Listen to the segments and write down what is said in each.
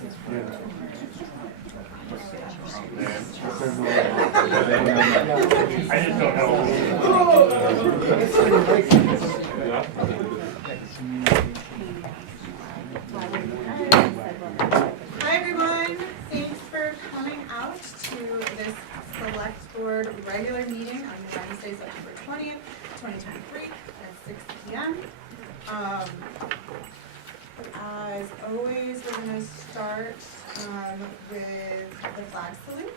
I just don't know. Hi everyone, thanks for coming out to this select board regular meeting on Wednesday, September 20th, 2023 at 6 p.m. As always, we're going to start with the flag salute.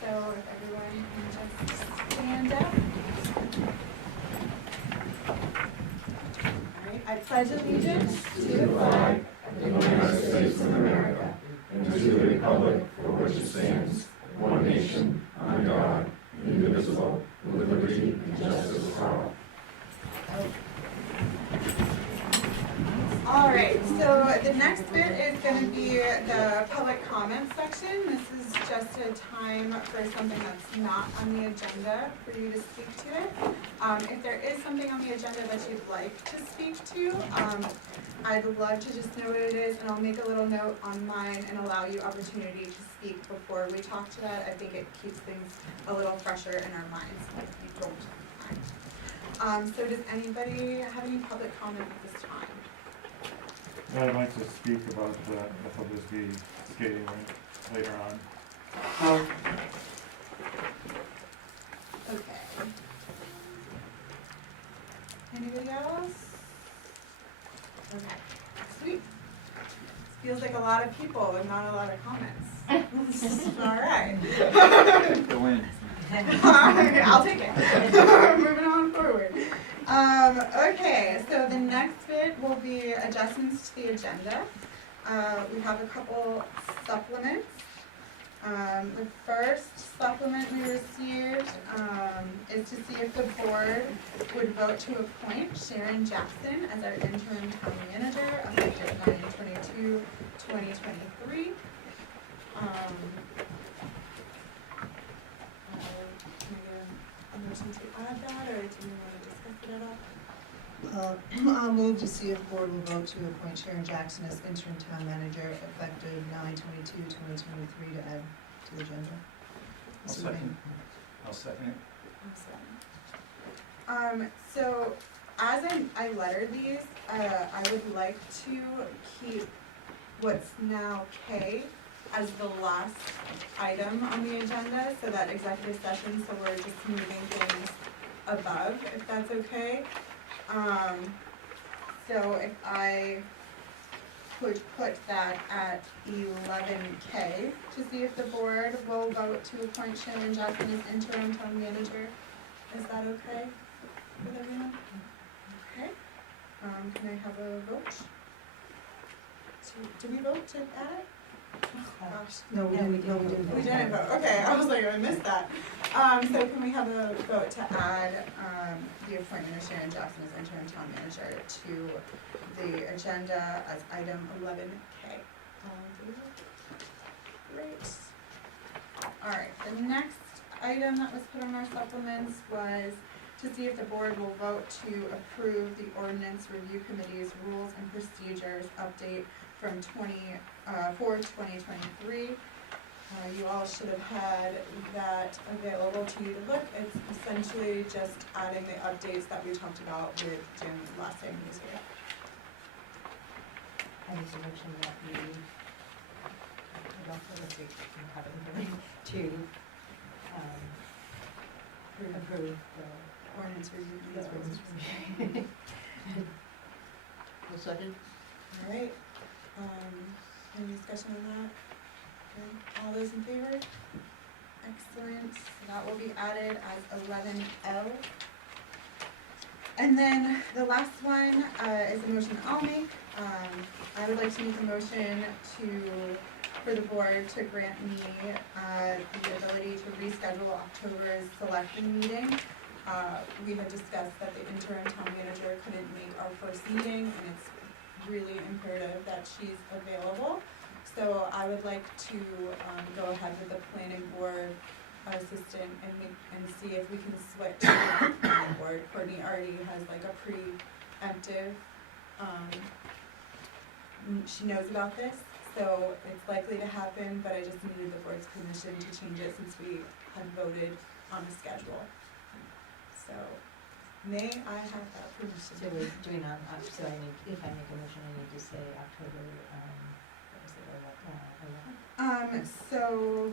So if everyone can just stand up. All right, I pledge allegiance to the flag of the United States of America and to the republic for which it stands, one nation, under God, indivisible, with liberty and justice for all. All right, so the next bit is going to be the public comment section. This is just a time for something that's not on the agenda for you to speak to it. If there is something on the agenda that you'd like to speak to, I'd love to just know what it is, and I'll make a little note on mine and allow you opportunity to speak before we talk to that. I think it keeps things a little fresher in our minds if you don't mind. So does anybody have any public comment at this time? Yeah, I'd like to speak about the Bethel skating rink later on. Okay. Anybody else? Okay, sweet. Feels like a lot of people and not a lot of comments. All right. Go in. I'll take it. Moving on forward. Okay, so the next bit will be adjustments to the agenda. We have a couple supplements. The first supplement we received is to see if the board would vote to appoint Sharon Jackson as our interim town manager effective 9/22/2023. A motion to add that, or do you want to discuss it at all? I'll move to see if board will vote to appoint Sharon Jackson as interim town manager effective 9/22/2023 to add to the agenda. I'll second. So as I lettered these, I would like to keep what's now K as the last item on the agenda, so that executive session, so we're just moving things above, if that's okay. So if I could put that at 11K to see if the board will vote to appoint Sharon Jackson as interim town manager. Is that okay with everyone? Okay. Can I have a vote? Did we vote to add it? Oh, gosh. No, we didn't. We didn't vote. Okay, I was like, I missed that. So can we have a vote to add the appointment of Sharon Jackson as interim town manager to the agenda as item 11K? Great. All right, the next item that was put on our supplements was to see if the board will vote to approve the ordinance review committee's rules and procedures update from 2023. You all should have had that available to you to look. It's essentially just adding the updates that we talked about with Jim last time he was here. I need to mention that we to approve the Ordinance review. A second? All right. Any discussion on that? Okay. All those in favor? Excellent. So that will be added as 11L. And then the last one is a motion I'll make. I would like to make a motion for the board to grant me the ability to reschedule October's Selectman meeting. We had discussed that the interim town manager couldn't make our first meeting, and it's really imperative that she's available. So I would like to go ahead with the planning board assistant and see if we can switch to the planning board. Courtney already has like a preemptive, she knows about this, so it's likely to happen, but I just needed the board's permission to change it since we had voted on a schedule. So, may I have that permission? So we're doing on, so I need, if I make a motion, I need to say October, what was it, 11th? So,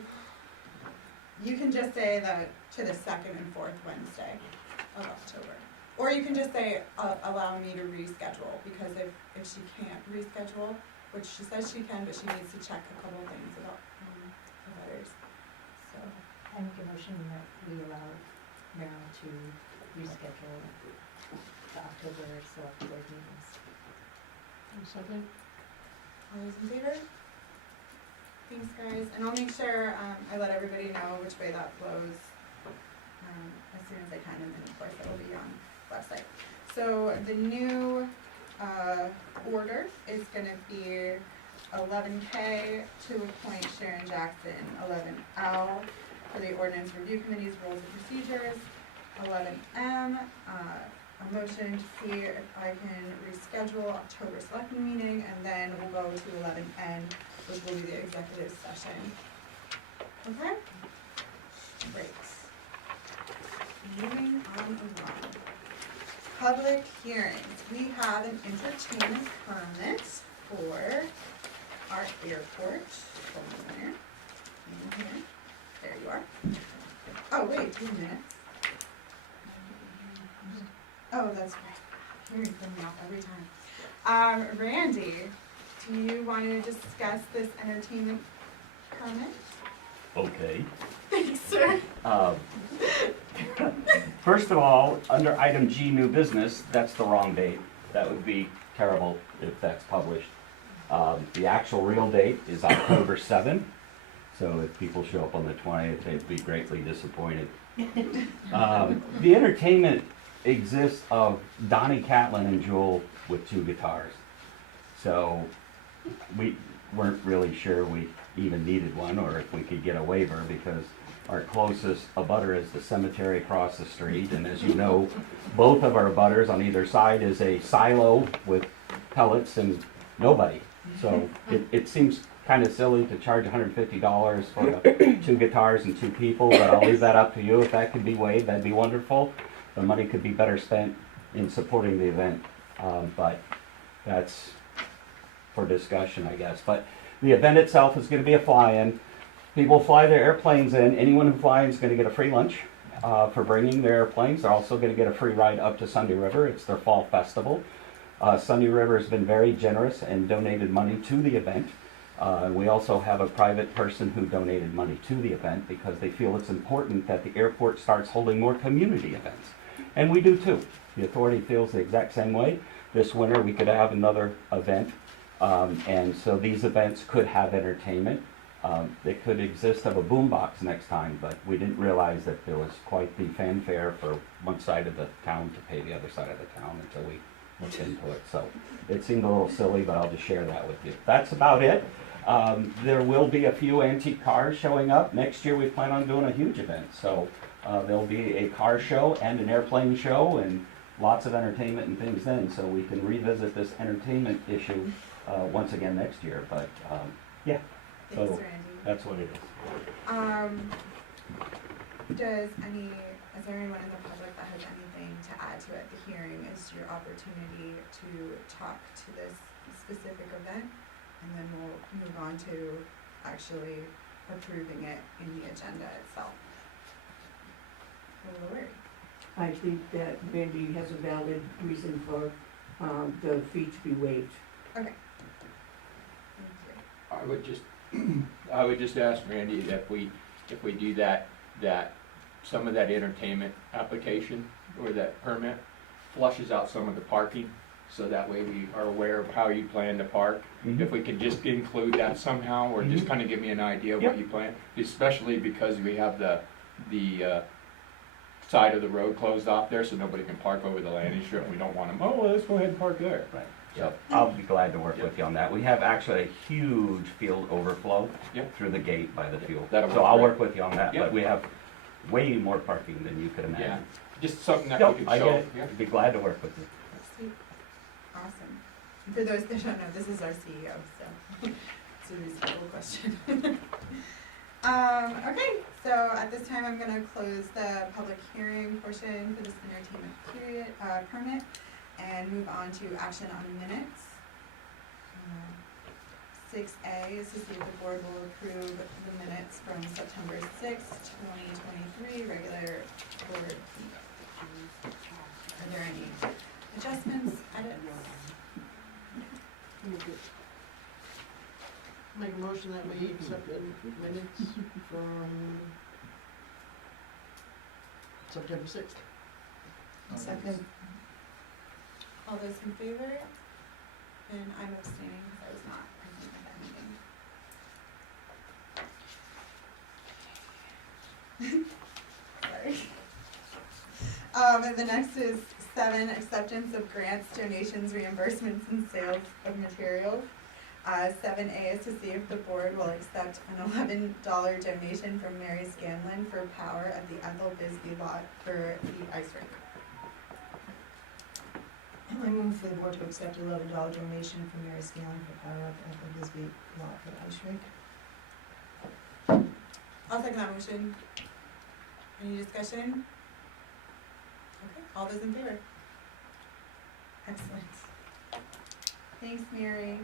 you can just say that to the second and fourth Wednesday of October. Or you can just say, allow me to reschedule, because if she can't reschedule, which she says she can, but she needs to check a couple of things about, the letters, so. I make a motion that we allow Meryl to reschedule the October select board meetings. Second. All those in favor? Thanks, guys, and I'll make sure, I let everybody know which way that flows, as soon as I can, and then of course it will be on the website. So the new, order is gonna be 11K to appoint Sharon Jackson, 11L for the ordinance review committee's rules and procedures, 11M, a motion to see if I can reschedule October selectman meeting, and then we'll go to 11N, which will be the executive session. Okay? Great. Moving on along. Public hearings. We have an entertainment permit for our airport. Hold on a minute. In here. There you are. Oh, wait, 2 minutes. Oh, that's right. Hearing from me off every time. Randy, do you want to discuss this entertainment permit? Okay. Thanks, sir. First of all, under item G, new business, that's the wrong date. That would be terrible if that's published. The actual real date is October 7th, so if people show up on the 20th, they'd be greatly disappointed. The entertainment exists of Donnie Catlin and Jewel with 2 guitars. So we weren't really sure we even needed one, or if we could get a waiver, because our closest abutter is the cemetery across the street, and as you know, both of our abutters on either side is a silo with pellets and nobody. So it seems kind of silly to charge $150 for 2 guitars and 2 people, but I'll leave that up to you. If that could be waived, that'd be wonderful. The money could be better spent in supporting the event, but that's for discussion, I guess. But the event itself is going to be a fly-in. People fly their airplanes in. Anyone who flies is going to get a free lunch for bringing their airplanes. They're also going to get a free ride up to Sunday River. It's their fall festival. Sunday River has been very generous and donated money to the event. We also have a private person who donated money to the event because they feel it's important that the airport starts holding more community events. And we do too. The authority feels the exact same way. This winter we could have another event. And so these events could have entertainment. They could exist of a boombox next time, but we didn't realize that there was quite the fanfare for one side of the town to pay the other side of the town until we looked into it. So it seemed a little silly, but I'll just share that with you. That's about it. There will be a few antique cars showing up. Next year we plan on doing a huge event. So there'll be a car show and an airplane show and lots of entertainment and things then. So we can revisit this entertainment issue once again next year. But yeah. Thanks, So Randy. that's what it is. Is there anyone in the public that has anything to add to it? The hearing is your opportunity to talk to this specific event, and then we'll move on to actually approving it in the agenda itself. Lori? I think that Randy has a valid reason for the fee to be waived. Okay. Thank you. I would just ask Randy that if we do that some of that entertainment application or that permit flushes out some of the parking, so that way we are aware of how you plan to park. Mhm. If we could just include that somehow, or just Mhm. kind of give me an idea of Yep. what you plan, especially because we have the side of the road closed off there, so nobody can park over the landing strip, and we don't want them, oh, well, let's go ahead and park there. Right. So I'll be glad to work with you on that. We have actually a huge field overflow Yep. through the gate by the fuel. That'll So work I'll great. work with you on that, Yep. but we have way more parking than you could Yeah, imagine. just something that Yep, we could I show. get it. Yeah. I'd be glad to work with you. Sweet. Awesome. For those that don't know, this is our CEO, so. It's a reasonable question. Okay, so at this time, I'm gonna close the public hearing portion for this entertainment permit, and move on to action on minutes. 6A is to see if the board will approve the minutes from September sixth, 2023, regular board meeting. Are there any adjustments, edits? Make a motion that we accept the minutes from September 6th. Second. All those in favor? And I'm abstaining because I was not present at that meeting. Sorry. And the next is 7, acceptance of grants, donations, reimbursements, and sales of materials. 7A is to see if the board will accept an $11 donation from Mary Scanlon for power at the Ethel Bisbee lot for the ice rink. I move for the board to accept $11 donation from Mary Scanlon for power up at the Bisbee lot for the ice rink. I'll second that motion. Any discussion? Okay, all those in favor? Excellent. Thanks, Mary.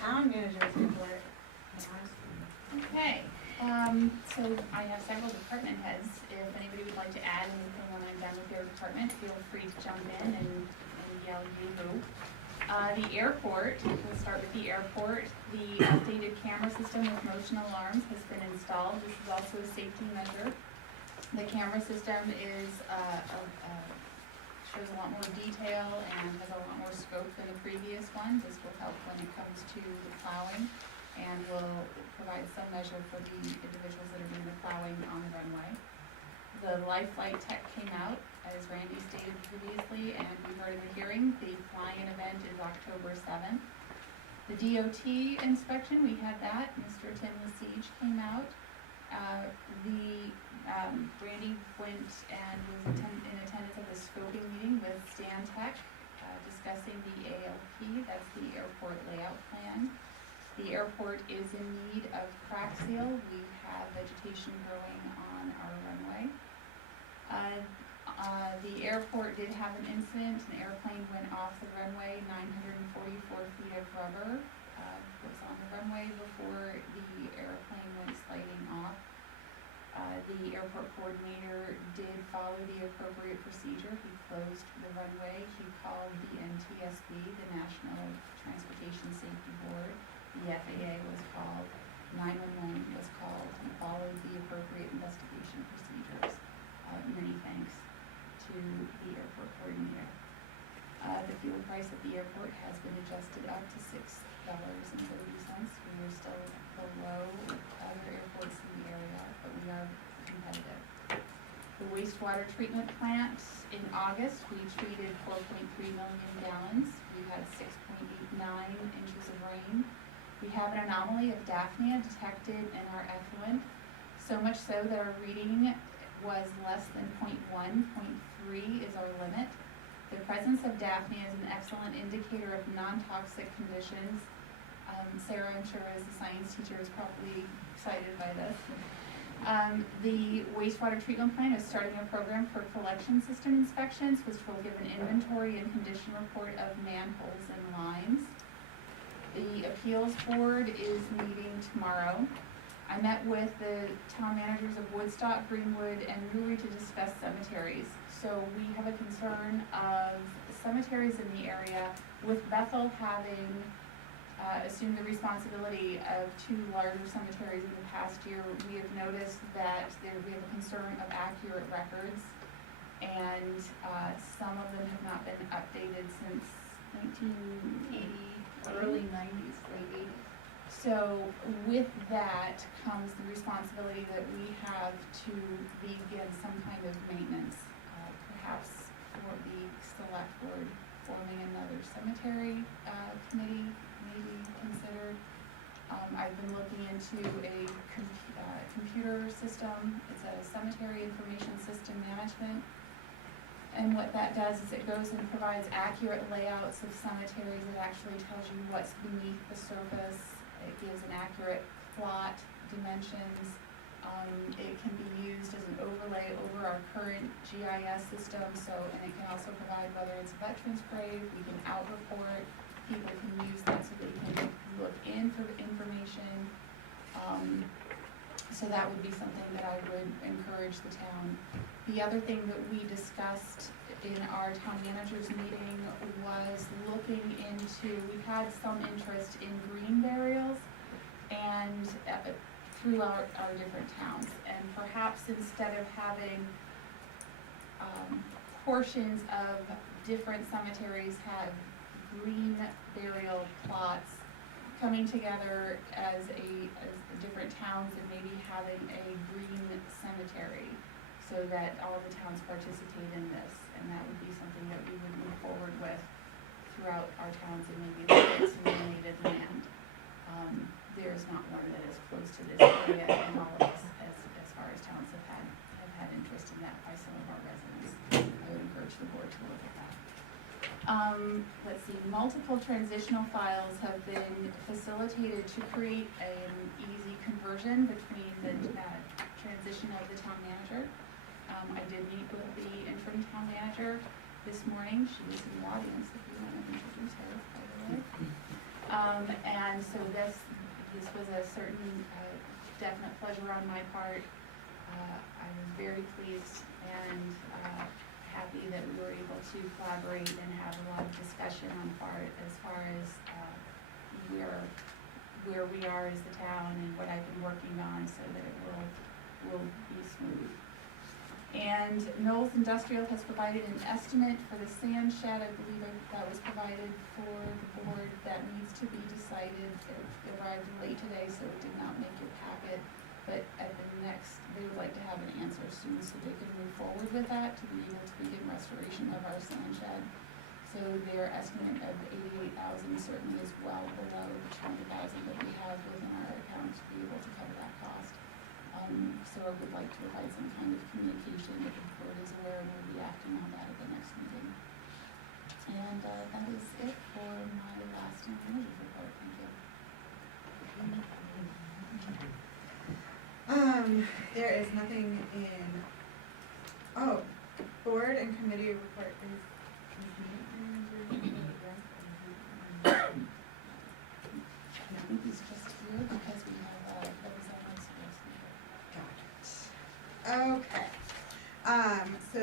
Town manager's report. Okay, so I have several department heads. If anybody would like to add anything when I'm done with their department, feel free to jump in and yell yoo-hoo. The airport, we'll start with the airport. The updated camera system with motion alarms has been installed. This is also a safety measure. The camera system is, shows a lot more detail and has a lot more scope than the previous one. This will help when it comes to the plowing and will provide some measure for the individuals that are doing the plowing on the runway. The life flight tech came out, as Randy stated previously, and we heard in the hearing, the fly-in event is October 7th. The DOT inspection, we had that. Mr. Tim Lesage came out. Randy went and was in attendance at the scoping meeting with Stan Tech, discussing the ALP, that's the airport layout plan. The airport is in need of crack seal. We have vegetation growing on our runway. The airport did have an incident. An airplane went off the runway. 944 feet of rubber was on the runway before the airplane went sliding off. The airport coordinator did follow the appropriate procedure. He closed the runway. He called the NTSB, the National Transportation Safety Board. The FAA was called. 911 was called and followed the appropriate investigation procedures. Many thanks to the airport coordinator. The fuel price at the airport has been adjusted up to $6.30. We are still below other airports in the area, but we are competitive. The wastewater treatment plant, in August, we treated 4.3 million gallons. We had 6.89 inches of rain. We have an anomaly of Daphnia detected in our effluent, so much so that our reading was less than 0.1, 0.3 is our limit. The presence of Daphnia is an excellent indicator of non-toxic conditions. Sarah, I'm sure as a science teacher, is probably excited by this. The wastewater treatment plant is starting a program for collection system inspections, which will give an inventory and condition report of manholes and lines. The appeals board is meeting tomorrow. I met with the town managers of Woodstock, Greenwood, and Newry to discuss cemeteries. So we have a concern of cemeteries in the area, with Bethel having assumed the responsibility of 2 larger cemeteries in the past year. We have noticed that we have a concern of accurate records, and some of them have not been updated since 1980, early 90s, late 80s. So with that comes the responsibility that we have to begin some kind of maintenance, perhaps for the select board forming another cemetery committee, maybe considered. I've been looking into a computer system. It's a cemetery information system management. And what that does is it goes and provides accurate layouts of cemeteries. It actually tells you what's beneath the surface. It gives an accurate plot, dimensions. It can be used as an overlay over our current GIS system, and it can also provide, whether it's a veterans grave, we can out-report, people can use that so they can look in for information. So that would be something that I would encourage the town. The other thing that we discussed in our town managers meeting was looking into, we've had some interest in green burials and throughout our different towns, and perhaps instead of having portions of different cemeteries have green burial plots coming together as different towns and maybe having a green cemetery so that all the towns participate in this, and that would be something that we would move forward with throughout our towns and maybe look at some donated land. There's not one that is close to this area, and all of us, as far as towns have had interest in that by some of our residents. I would encourage the board to look at that. Let's see, multiple transitional files have been facilitated to create an easy conversion between the transition of the town manager. I did meet with the interim town manager this morning. She was in the audience if you want to introduce her, by the way. And so this was a certain definite pleasure on my part. I was very pleased and happy that we were able to collaborate and have a lot of discussion as far as where we are as the town and what I've been working on so that it will be smooth. And Knowles Industrial has provided an estimate for the sand shed. I believe that was provided for the board. That needs to be decided. It arrived late today, so it did not make your packet. But at the next, they would like to have an answer soon so they can move forward with that to be able to begin restoration of our sand shed. So their estimate of $88,000 certainly is well below the $20,000 that we have within our account to be able to cover that cost. So I would like to provide some kind of communication that the board is aware and will be acting on that at the next meeting. And that is it for my last manager's report. Thank you. There is nothing in, board and committee report is. I think he's just here because we have, that was our next meeting. Okay, so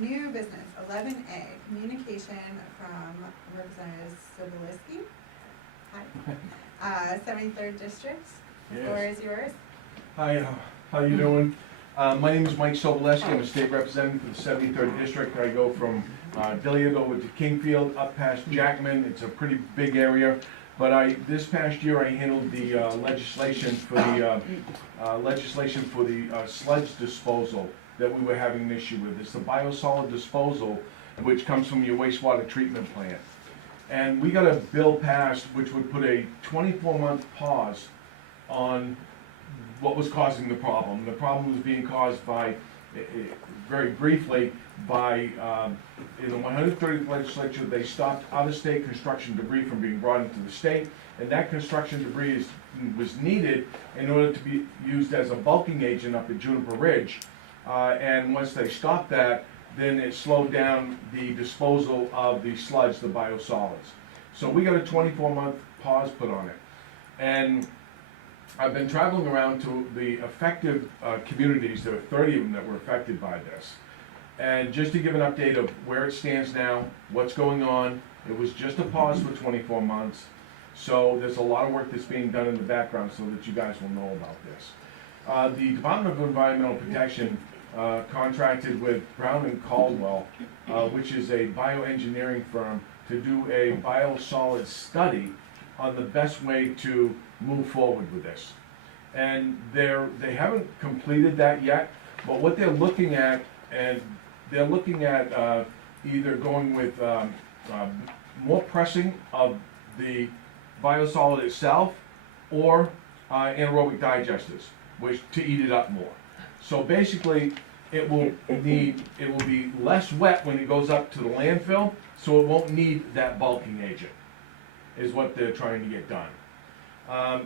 new business, 11A, communication from Representative Sobolewski. Hi. 73rd District, the floor is yours. Hi, how you doing? My name is Mike Sobolewski. I'm a state representative for the 73rd District. I go from Dillard over to Kingfield, up past Jackman. It's a pretty big area. But this past year, I handled the legislation for the sludge disposal that we were having an issue with. It's the biosolid disposal, which comes from your wastewater treatment plant. And we got a bill passed which would put a 24-month pause on what was causing the problem. The problem was being caused by, very briefly, by, in the 130th legislature, they stopped out-of-state construction debris from being brought into the state, and that construction debris was needed in order to be used as a bulking agent up at Juniper Ridge. And once they stopped that, then it slowed down the disposal of the sludge, the biosolids. So we got a 24-month pause put on it. And I've been traveling around to the affected communities. There are 30 of them that were affected by this. And just to give an update of where it stands now, what's going on, it was just a pause for 24 months. So there's a lot of work that's being done in the background so that you guys will know about this. The Department of Environmental Protection contracted with Brown and Caldwell, which is a bioengineering firm, to do a biosolid study on the best way to move forward with this. And they haven't completed that yet, but what they're looking at, either going with more pressing of the biosolid itself or anaerobic digesters, which to eat it up more. So basically, it will be less wet when it goes up to the landfill, so it won't need that bulking agent, is what they're trying to get done. How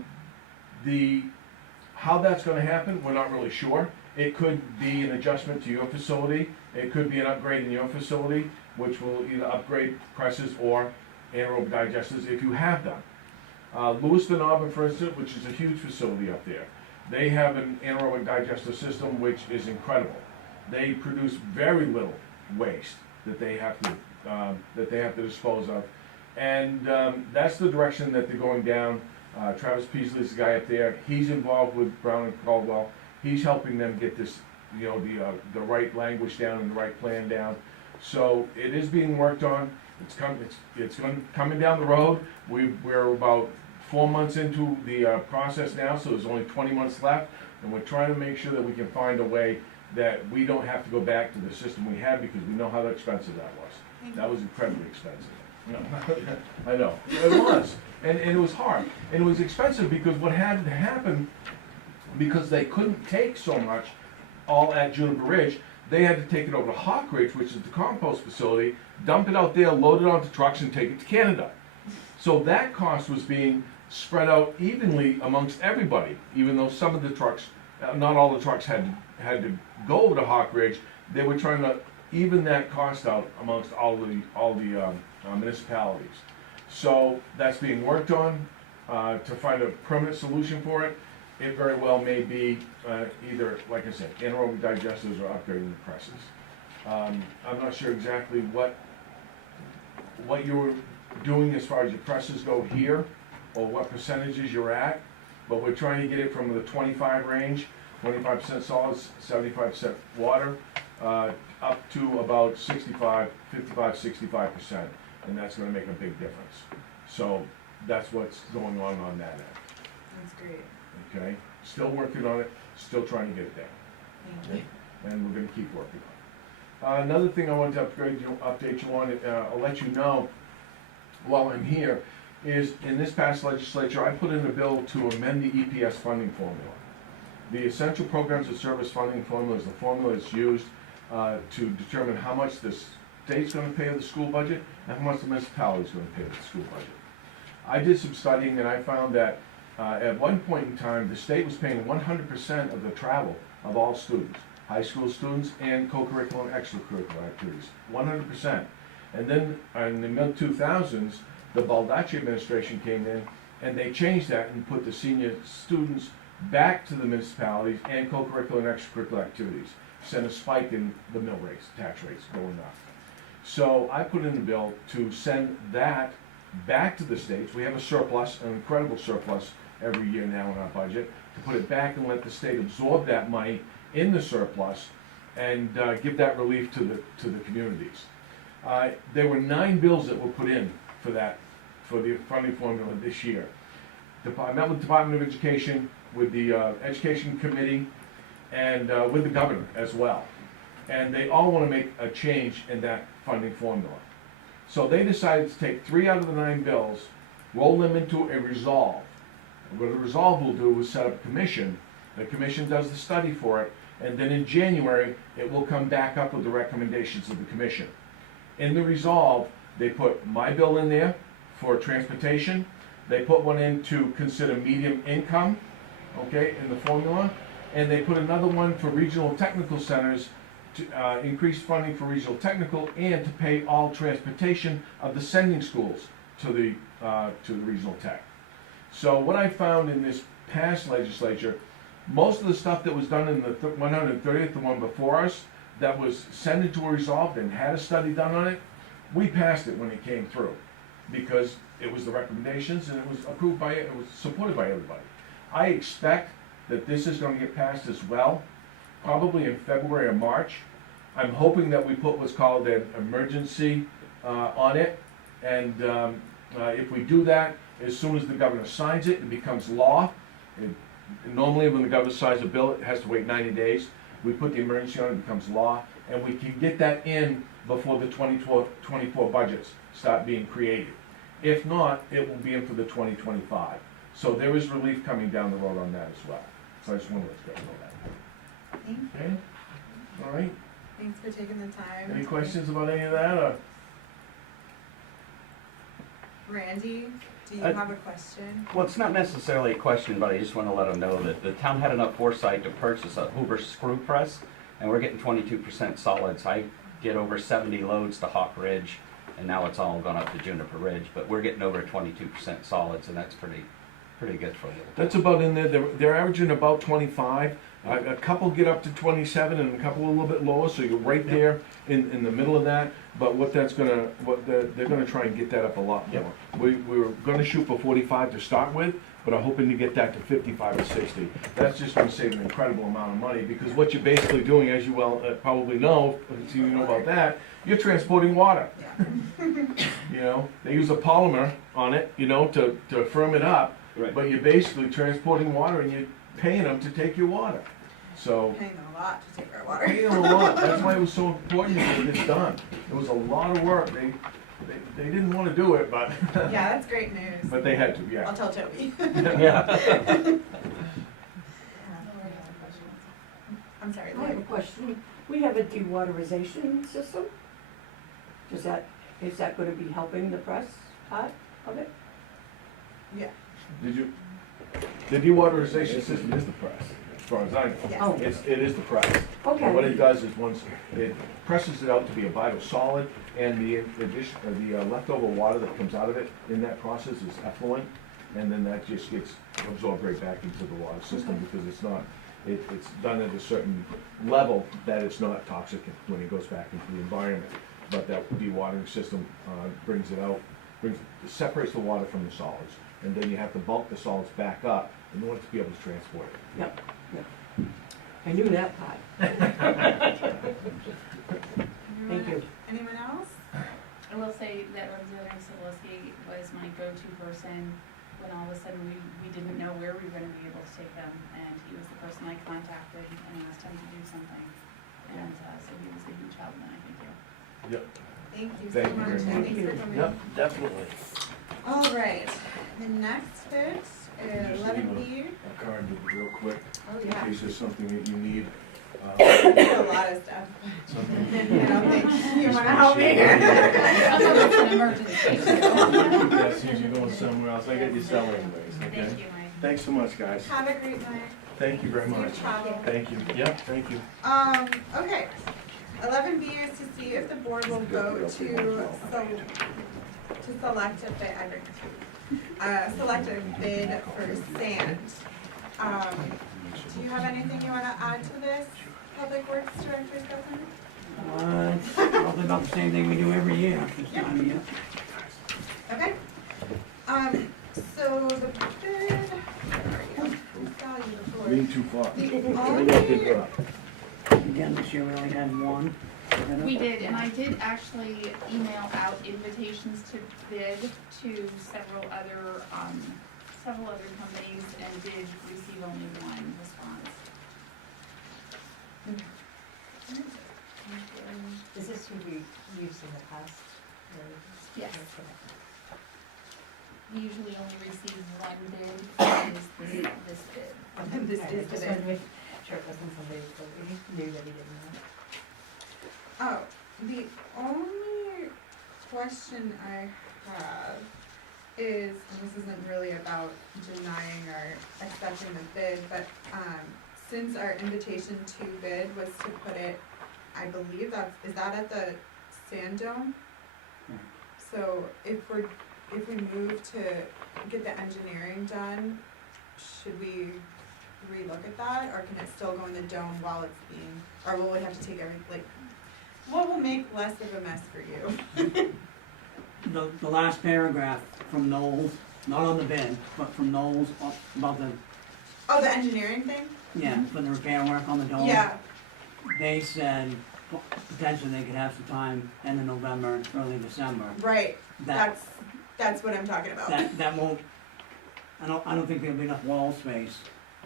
that's gonna happen, we're not really sure. It could be an adjustment to your facility, it could be an upgrade in your facility, which will either upgrade presses or anaerobic digesters if you have them. Lewiston Auburn, for instance, which is a huge facility up there, they have an anaerobic digester system which is incredible. They produce very little waste that they have to dispose of, and that's the direction that they're going down. Travis Peasley's the guy up there. He's involved with Brown and Caldwell. He's helping them get this, the right language down and the right plan down. So it is being worked on. It's coming down the road. We're about 4 months into the process now, so there's only 20 months left, and we're trying to make sure that we can find a way that we don't have to go back to the system we had, because we know how expensive that was. That was incredibly expensive. I know, it was, and it was hard, and it was expensive because what had to happen, because they couldn't take so much all at Juniper Ridge, they had to take it over to Hawk Ridge, which is the compost facility, dump it out there, load it onto trucks, and take it to Canada. So that cost was being spread out evenly amongst everybody, even though some of the trucks, not all the trucks had to go over to Hawk Ridge. They were trying to even that cost out amongst all the municipalities. So that's being worked on to find a permanent solution for it. It very well may be either, like I said, anaerobic digesters or upgrading the presses. I'm not sure exactly what you're doing as far as your presses go here, or what percentages you're at, but we're trying to get it from the 25 range, 25% solids, 75% water, up to about 65%, 65%, and that's gonna make a big difference. So that's what's going on that end. That's great. Okay, still working on it, still trying to get it down, Thank you. and we're gonna keep working on it. Another thing I wanted to update you on, I'll let you know while I'm here, is in this past legislature, I put in a bill to amend the EPS funding formula. The Essential Programs of Service funding formula is the formula that's used to determine how much the state's gonna pay of the school budget and how much the municipality's gonna pay of the school budget. I did some studying and I found that at one point in time, the state was paying 100% of the travel of all students, high school students and co-curricular and extracurricular activities, 100%. And then in the mid-2000s, the Baldacci administration came in and they changed that and put the senior students back to the municipalities and co-curricular and extracurricular activities. Sent a spike in the mill rates, tax rates going up. So I put in a bill to send that back to the states. We have a surplus, an incredible surplus every year now in our budget, to put it back and let the state absorb that money in the surplus and give that relief to the communities. There were 9 bills that were put in for the funding formula this year. I met with the Department of Education, with the Education Committee, and with the governor as well. And they all want to make a change in that funding formula. So they decided to take 3 out of the 9 bills, roll them into a resolve. And what a resolve will do is set up a commission. The commission does the study for it, and then in January, it will come back up with the recommendations of the commission. In the resolve, they put my bill in there for transportation. They put one in to consider medium income, okay, in the formula. And they put another one for regional technical centers to increase funding for regional technical and to pay all transportation of the sending schools to the regional tech. So what I found in this past legislature, most of the stuff that was done in the 130th, the one before us, that was sent into a resolve and had a study done on it, we passed it when it came through because it was the recommendations and it was approved by, it was supported by everybody. I expect that this is going to get passed as well, probably in February or March. I'm hoping that we put what's called an emergency on it, and if we do that, as soon as the governor signs it, it becomes law. Normally, when the governor signs a bill, it has to wait 90 days. We put the emergency on it, it becomes law, and we can get that in before the 2024 budgets start being created. If not, it will be in for the 2025. So there is relief coming down the road on that as well. So I just wanted to let you know that. Thank you. Okay? All right. Thanks for taking the time. Any questions about any of that? Or? Randy, do you Uh, have a question? Well, it's not necessarily a question, but I just want to let them know that the town had enough foresight to purchase a Hoover screw press, and we're getting 22% solids. I get over 70 loads to Hawk Ridge, and now it's all gone up to Juniper Ridge, but we're getting over 22% solids, and that's pretty good for a little. That's about in there, they're averaging about 25. A couple get up to 27 and a couple a little bit lower, so you're right there in the middle of that. But they're gonna try and get that up a lot more. We were gonna shoot for 45 to start with, but I'm hoping to get that to 55 or 60. That's just gonna save an incredible amount of money, because what you're basically doing, as you well probably know, if you know about that, you're transporting water. You know, they use a polymer on it, you know, to firm it up, Right. but you're basically transporting water and you're paying them to take your water. So, Paying them a lot to take our water. paying them a lot, that's why it was so important to get this done. It was a lot of work, they didn't wanna do it, but, Yeah, that's great news. but they had to, I'll yeah. tell Toby. Yeah. I'm sorry, I have a Lloyd. question. We have a dewaterization system. Is that gonna be helping the press part of it? Yeah, The dewaterization system is the press, as far as I know. yes. Oh. It is the press. And what Okay, it does is once it presses it out to be a biosolid, and the addition, the leftover water that comes out of it in that process is effluent, and then that just gets absorbed right back into the water system, because it's not, it's done at a certain level that it's not toxic when it goes back into the environment. But that dewatering system brings it out, separates the water from the solids, and then you have to bulk the solids back up in order to be able to transport it. yep. I knew that part. Thank you. Anyone else? I will say that Representative Sobolewski was my go-to person when all of a sudden we didn't know where we were gonna be able to take them, and he was the person I contacted and asked him to do something. And, so he was a huge help, and I thank you. Yep. Thank you so Thank you much, very and much. thanks for coming. Yep, definitely. All right, the next bit is Just 11B. A card real quick, Oh, in yeah. case there's something that you need. I need a lot of stuff. Something. I don't think you wanna help me. Some of it's an emergency, too. That's usually going somewhere else, I got your cell anyways, okay? Thank you, Mike. Thanks so much, guys. Have a great night. Thank you very much. Safe travel. Thank you. Yep, thank you. Okay. 11B is to see if the board will vote to select a bid, select a bid for sand. Do you have anything you wanna add to this, Public Works Director Selectman? It's probably about the same thing we do every year, this time of year. Okay. So the bid, where are you? I saw you before. Being too far. The I got a big only, rock. Again, this year we only had one. We did, and I did actually email out invitations to bid to several other companies and did receive only one response. Is this who we used in the past? or- Yes. Okay. We usually only receive one bid, and this bid. This Okay, is the just bid. wanted to make sure it wasn't somebody that we knew that he didn't know. Oh, the only question I have is, and this isn't really about denying or accepting the bid, but, since our invitation to bid was to put it, I believe is that at the Sand Dome? Yeah. So if we move to get the engineering done, should we relook at that, or can it still go in the dome while it's being, or will we have to take what will make less of a mess for you? The last paragraph from Knowles, not on the bid, but from Knowles about the, Oh, the engineering thing? yeah, for the repair work on the dome. Yeah, They said potentially they could have some time end of November, early December. right, That, that's what I'm talking about. that won't, I don't think there'll be enough wall space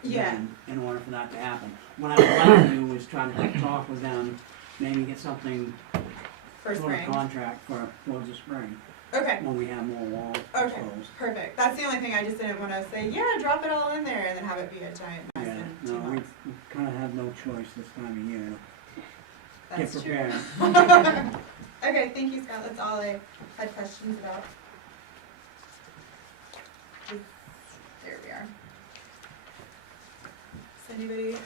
Yeah, then in order for that to happen. What I would like to do is try to talk with them, maybe get something, for sort of spring. contract towards the spring, Okay, when we have more walls okay, exposed. perfect. That's the only thing, I just didn't wanna say, yeah, drop it all in there and then have it be a giant mess Yeah, in no, 2 we months. kinda have no choice this time of year. Get That's true. prepared. Okay, thank you, Scott, that's all I had questions about. Does anybody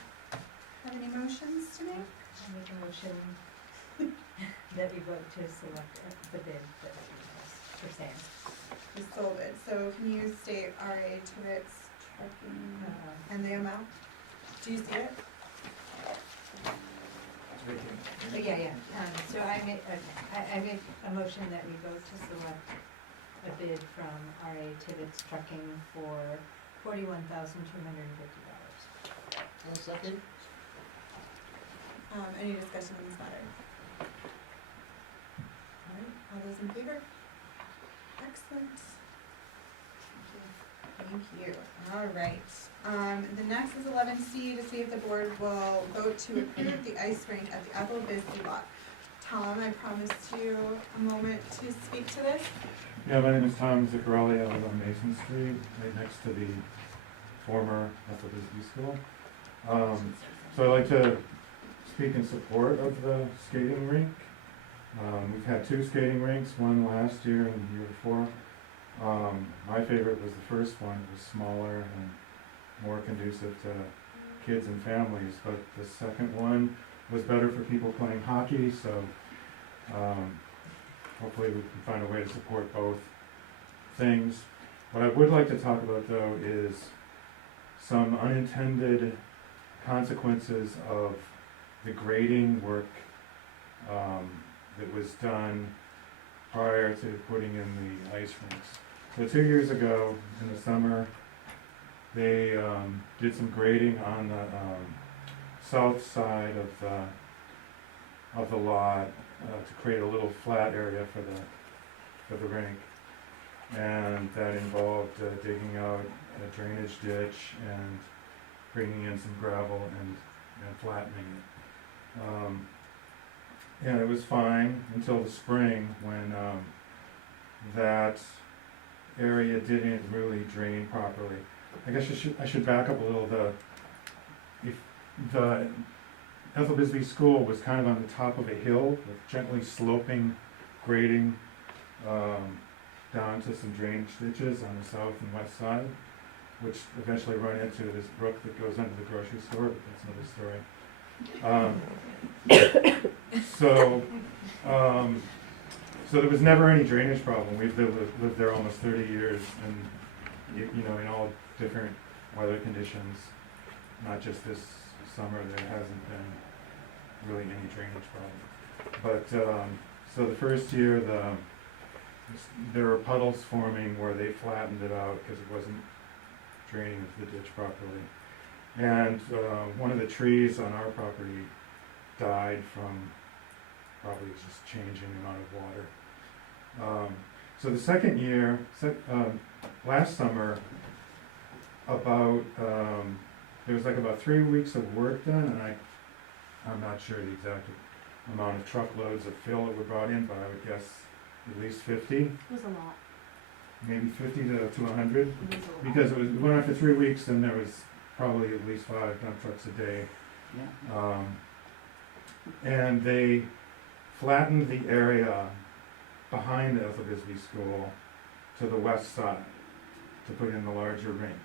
have any motions to make? I make a motion that we vote to select the bid for sand. We sold it, so can you state W.H.A.T trucking and the amount? Do you see it? Yeah. So I make a motion that we vote to select a bid from W.H.A.T trucking for $41,250. I'll second. Any discussion on this matter? Alright, all those in favor? Excellent. Thank you. Alright, the next is 11C, to see if the board will vote to approve the ice rink at the Ethel Bisbee lot. Tom, I promised you a moment to speak to this. Yeah, my name is Tom Ziccarelli. I live on Mason Street, right next to the former Bethel Bisbee School. So I'd like to speak in support of the skating rink. We've had two skating rinks, one last year and the year before. My favorite was the first one. It was smaller and more conducive to kids and families, but the second one was better for people playing hockey, so hopefully we can find a way to support both things. What I would like to talk about though is some unintended consequences of the grading work that was done prior to putting in the ice rinks. So 2 years ago in the summer, they did some grading on the south side of the lot to create a little flat area for the rink, and that involved digging out a drainage ditch and bringing in some gravel and flattening it. And it was fine until the spring when that area didn't really drain properly. I guess I should back up a little. The Ethel Bisbee School was kind of on the top of a hill with gently sloping grading down to some drainage ditches on the south and west side, which eventually run into this brook that goes under the grocery store, but that's another story. So there was never any drainage problem. We've lived there almost 30 years, and you know, in all different weather conditions, not just this summer, there hasn't been really any drainage problem. But so the first year, there were puddles forming where they flattened it out because it wasn't draining into the ditch properly. And one of the trees on our property died from probably just changing the amount of water. So the second year, last summer, there was like about 3 weeks of work done, and I'm not sure the exact amount of truckloads of fill that were brought in, but I would guess at least 50. It was a lot. Maybe 50 to 100, It was a lot. because it went on for 3 weeks, and there was probably at least 5 dump trucks a day. Yeah. And they flattened the area behind the Ethel Bisbee School to the west side to put in the larger rink.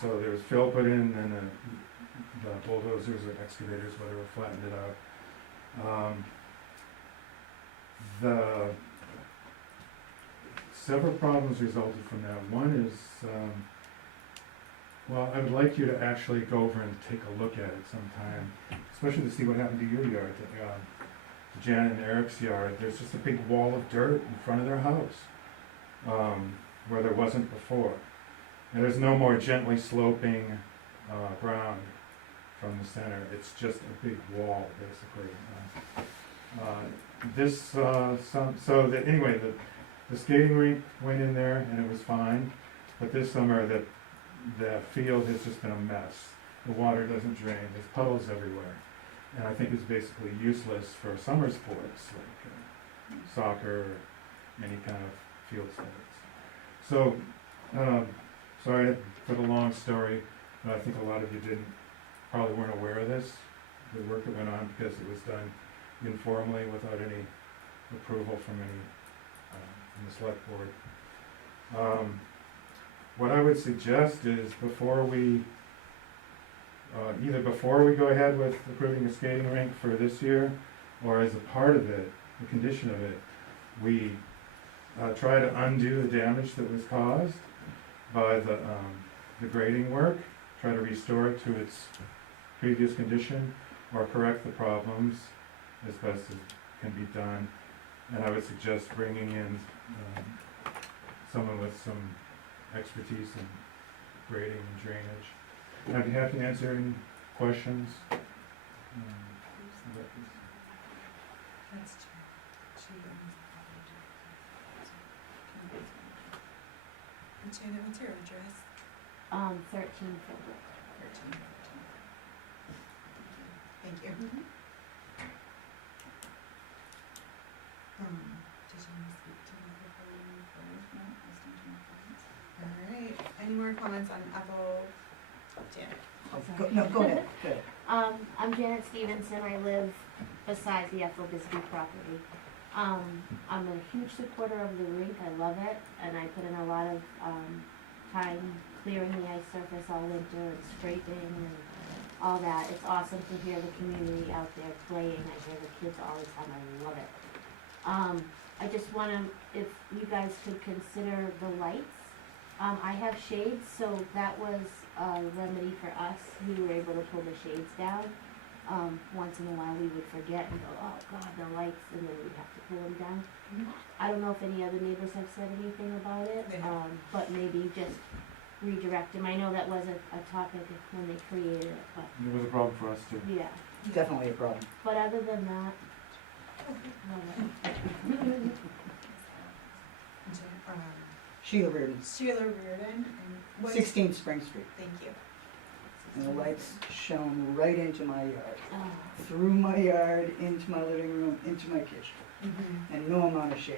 So there was fill put in, and the bulldozers or excavators, whatever, flattened it out. Several problems resulted from that. One is, well, I would like you to actually go over and take a look at it sometime, especially to see what happened to your yard, to Janet and Eric's yard. There's just a big wall of dirt in front of their house, where there wasn't before. And there's no more gently sloping ground from the center. It's just a big wall, basically. Anyway, the skating rink went in there and it was fine, but this summer the field has just been a mess. The water doesn't drain, there's puddles everywhere, and I think it's basically useless for summer sports like soccer or any kind of field sports. So, sorry for the long story, but I think a lot of you probably weren't aware of this, the work that went on, because it was done informally without any approval from the select board. What I would suggest is before we either before we go ahead with approving a skating rink for this year, or as a part of it, the condition of it, we try to undo the damage that was caused by the grading work, try to restore it to its previous condition, or correct the problems as best as can be done. And I would suggest bringing in someone with some expertise in grading and drainage. And I'd be happy to answer any questions. About this. That's true. Janet, what's your address? 13 Philbrook. 13. Thank you. Did you want to speak to that before we move forward? Alright, any more comments on Ethel? Janet? No, go ahead. Good. I'm Janet Stevenson. I live beside the Ethel Bisbee property. I'm a huge supporter of the rink. I love it, and I put in a lot of time clearing the ice surface all winter and scraping and all that. It's awesome to hear the community out there playing. I hear the kids all the time. I love it. I just want to, if you guys could consider the lights. I have shades, so that was a remedy for us. We were able to pull the shades down. Once in a while we would forget and go, oh God, the lights, and then we'd have to pull them down. I don't know if any other neighbors have said anything about it, but maybe just redirect them. I know that was a topic when they created it, but It was a problem for us too. yeah. Definitely a problem. But other than that, Sheila Reardon, Sheila Reardon, and what is, 16 Spring Street. thank you. And the lights shone right into my yard, oh, through my yard, into my living room, into my kitchen, and no amount of shade.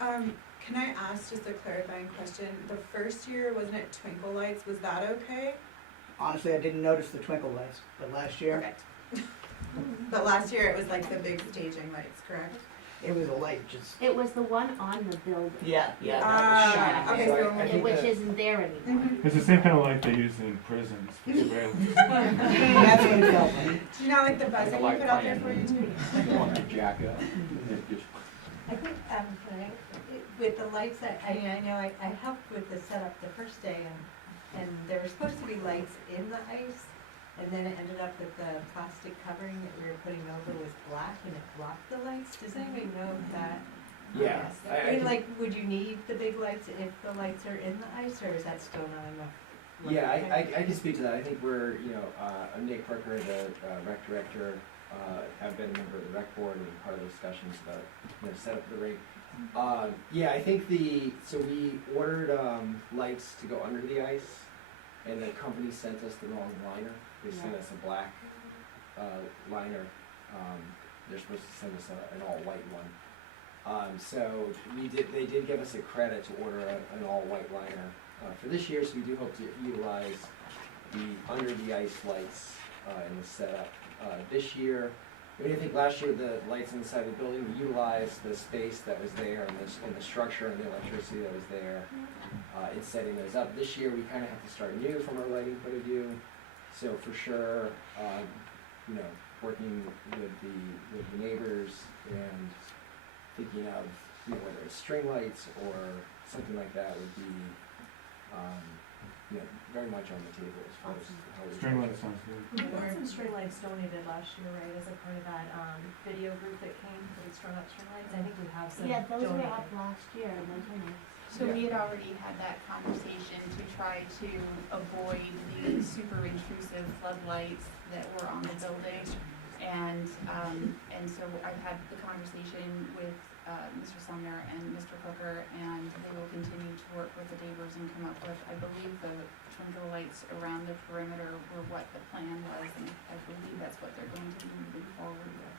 Can I ask just a clarifying question? The first year, wasn't it twinkle lights? Was that okay? Honestly, I didn't notice the twinkle lights, but last year, Perfect. But last year it was like the big staging lights, correct? it was a light just, it was the one on the building. yeah, that was shining. Okay, So so- I think Which that- isn't there anymore. It's the same kind of light they use in prisons for surveillance. That's what it felt like. Do you not like the buzzing we put out there for you too? You want to jack up, and just I think, with the lights, I know I helped with the setup the first day, and there were supposed to be lights in the ice, and then it ended up that the plastic covering that we were putting over was black, and it blocked the lights. Does anybody know if that? Yeah, I mean, like, would you need the big lights if the lights are in the ice, or is that still not enough? Yeah, I can speak to that. I think we're, I'm Nick Parker, the rec director. I've been a member of the rec board and part of the discussions about, set up the rink. Yeah, I think so we ordered lights to go under the ice, and the company sent us the wrong liner. They sent us a black liner. They're supposed to send us an all-white one. So they did give us a credit to order an all-white liner for this year, so we do hope to utilize the under the ice lights in the setup this year. I mean, I think last year the lights on the side of the building, we utilized the space that was there and the structure and the electricity that was there in setting those up. This year we kind of have to start new from our lighting point of view. So for sure, working with the neighbors and thinking of whether it's string lights or something like that would be very much on the table as far as how we. String light sounds good. We got some string lights donated last year, right, as a part of that, video group that came, that had strung up string lights, I think we have some Yeah, those were donated. up last year, and those were nice. So we had already had that conversation to try to avoid the super intrusive floodlights that were on the building. And so I've had the conversation with Mr. Sumner and Mr. Hooker, and they will continue to work with the neighbors and come up with, I believe the twinkle lights around the perimeter were what the plan was, and I believe that's what they're going to be moving forward with.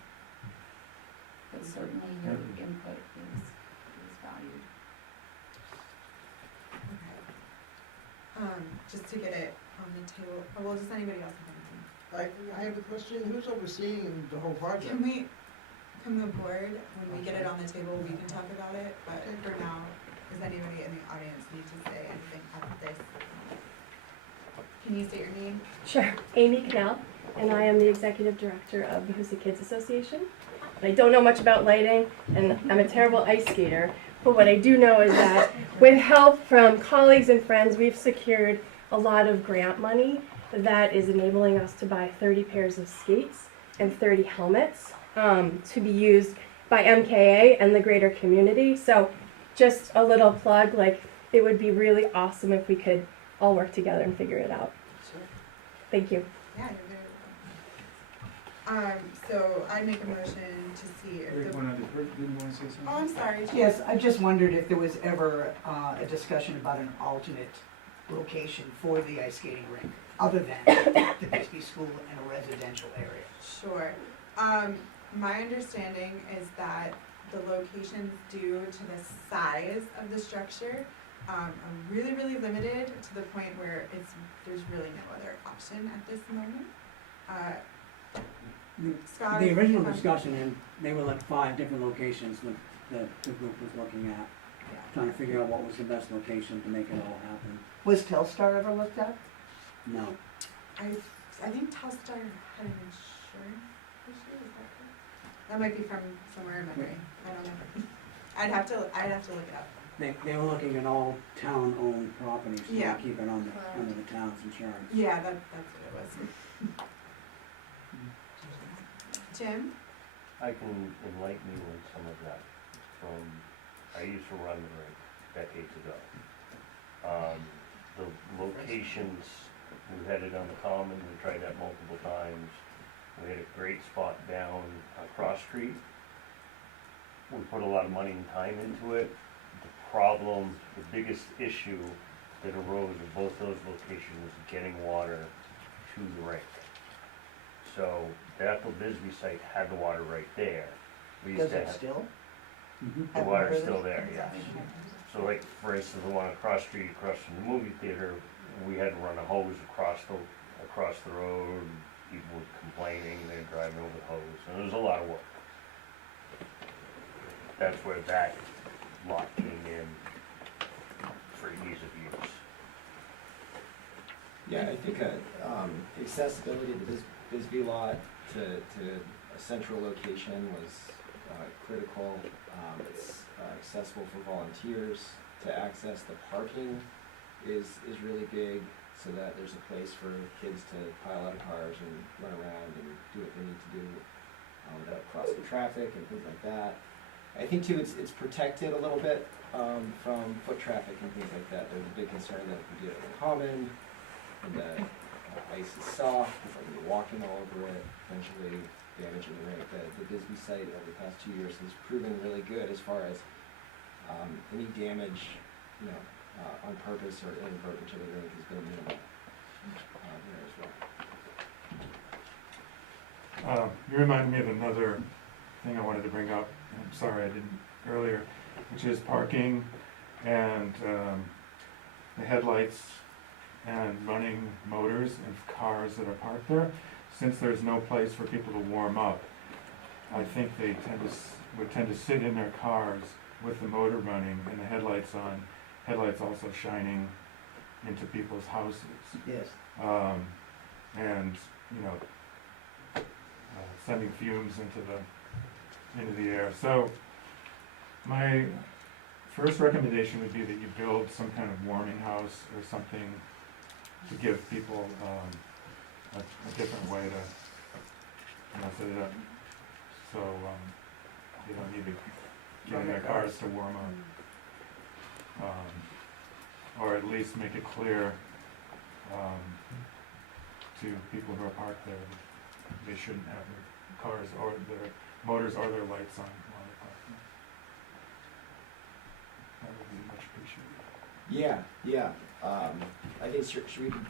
But certainly your input is valued. Okay. Just to get it on the table, or well, does anybody else have anything? I have a question, who's overseeing the whole project? Can we, come the board, when we get it on the table, we can talk about it, but for now, does anybody in the audience need to say anything at this Can you state your name? Sure. Amy Cannell, and I am the executive director of the Hoosick Kids Association. I don't know much about lighting, and I'm a terrible ice skater, but what I do know is that with help from colleagues and friends, we've secured a lot of grant money that is enabling us to buy 30 pairs of skates and 30 helmets to be used by MKA and the greater community. So just a little plug, like it would be really awesome if we could all work together and figure it out. Thank you. Yeah, you're very welcome. So I make a motion to see if Wait, the, one other, didn't you want to say something? oh, I'm sorry. Yes, I just wondered if there was ever a discussion about an alternate location for the ice skating rink, other than the Bisbee School and a residential area. Sure. My understanding is that the locations due to the size of the structure are really, really limited to the point where there's really no other option at this moment. Scott? The original discussion, and they were like 5 different locations that the group was looking at, trying to figure out what was the best location to make it all happen. Was Telstar ever looked at? No. I think Telstar had an insurance issue, is that correct? That might be from somewhere in my brain, I don't know. I'd have to look it up. They were looking at all town-owned properties, so Yeah. they keep it under the town's insurance. Yeah, that's what it was. Jim? I can enlighten you on some of that from, I used to run the rink decades ago. The locations, we had it on the common, we tried that multiple times. We had a great spot down Cross Street. We put a lot of money and time into it. The problem, the biggest issue that arose at both those locations was getting water to the rink. So the Bethel Bisbee site had the water right there. We used Does to it have, still? the water's still there, yes. So like, for instance, the one across the street, across from the movie theater, we had to run a hose across the road. People were complaining, they were driving over the hose, and it was a lot of work. That's where that lot came in for ease of use. Yeah, I think accessibility to this Bisbee lot to a central location was critical. It's accessible for volunteers. To access the parking is really big, so that there's a place for kids to pile out of cars and run around and do what they need to do without crossing traffic and things like that. I think too, it's protected a little bit from foot traffic and things like that. There's a big concern that if we do it in common, and the ice is soft, it's like you're walking all over it, potentially damaging the rink. The Bisbee site over the past 2 years has proven really good as far as any damage, on purpose or inadvertent to the rink has been minimal there as well. You remind me of another thing I wanted to bring up, and I'm sorry I didn't earlier, which is parking and the headlights and running motors and cars that are parked there. Since there's no place for people to warm up, I think they would tend to sit in their cars with the motor running and the headlights on, headlights also shining into people's houses. Yes. And, sending fumes into the air. So my first recommendation would be that you build some kind of warming house or something to give people a different way to set it up. So you don't need to get in their cars to warm up. Or at least make it clear to people who are parked there that they shouldn't have their cars or their motors or their lights on while they're parked there. That would be much appreciated. Yeah. I think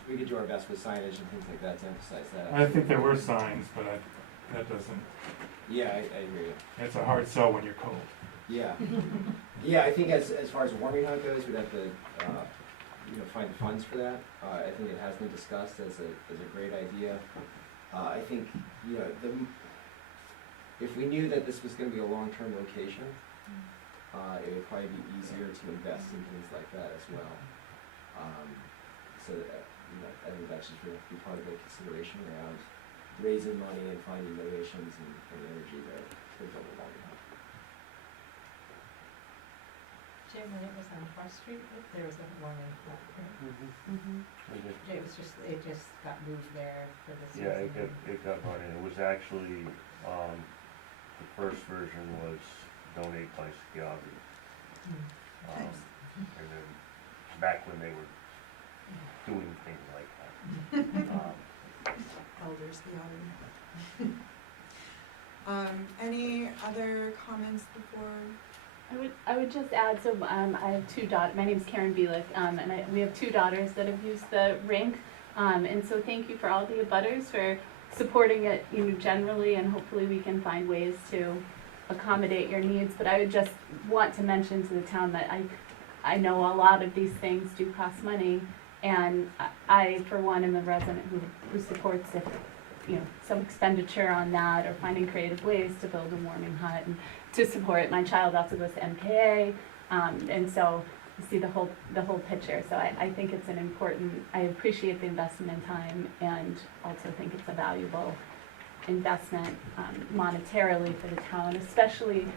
we could do our best with signage and things like that to emphasize that. I think there were signs, but that doesn't. Yeah, I agree. It's a hard sell when you're cold. Yeah. Yeah, I think as far as warming out goes, we'd have to find the funds for that. I think it has been discussed as a great idea. I think if we knew that this was going to be a long-term location, it would probably be easier to invest in things like that as well. So I think that's just gonna be part of the consideration around raising money and finding donations and energy to build a warming hut. Jim, when it was on Cross Street, there was a warming hut, right? It was just, it just got moved there for the season. Yeah, it got brought in. It was actually, the first version was donate by Schiavi. Nice. And then back when they were doing things like that. Elders beyond. Any other comments before? I would just add, so I have two daughters, my name's Karen Bielik, and we have two daughters that have used the rink, and so thank you for all the abutters for supporting it, generally, and hopefully we can find ways to accommodate your needs. But I would just want to mention to the town that I know a lot of these things do cost money, and I, for one, am a resident who supports it, some expenditure on that, or finding creative ways to build a warming hut and to support. My child also goes to MKA, and so you see the whole picture. So I think it's an important, I appreciate the investment in time, and also think it's a valuable investment monetarily for the town, especially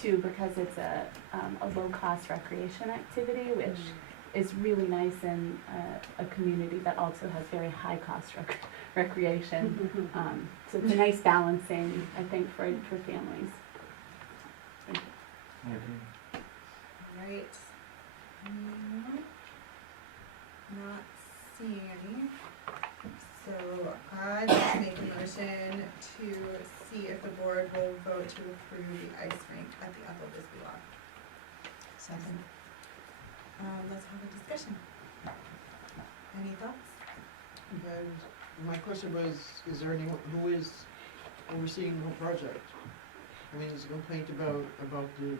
too because it's a low-cost recreation activity, which is really nice in a community that also has very high-cost recreation. So it's a nice balancing, I think, for families. Alright. Not seeing any. So I'd like to make a motion to see if the board will vote to approve the ice rink at the Ethel Bisbee Lot. Second. Let's have a discussion. Any thoughts? My question was, is there anyone who is overseeing the whole project? I mean, there's a complaint about the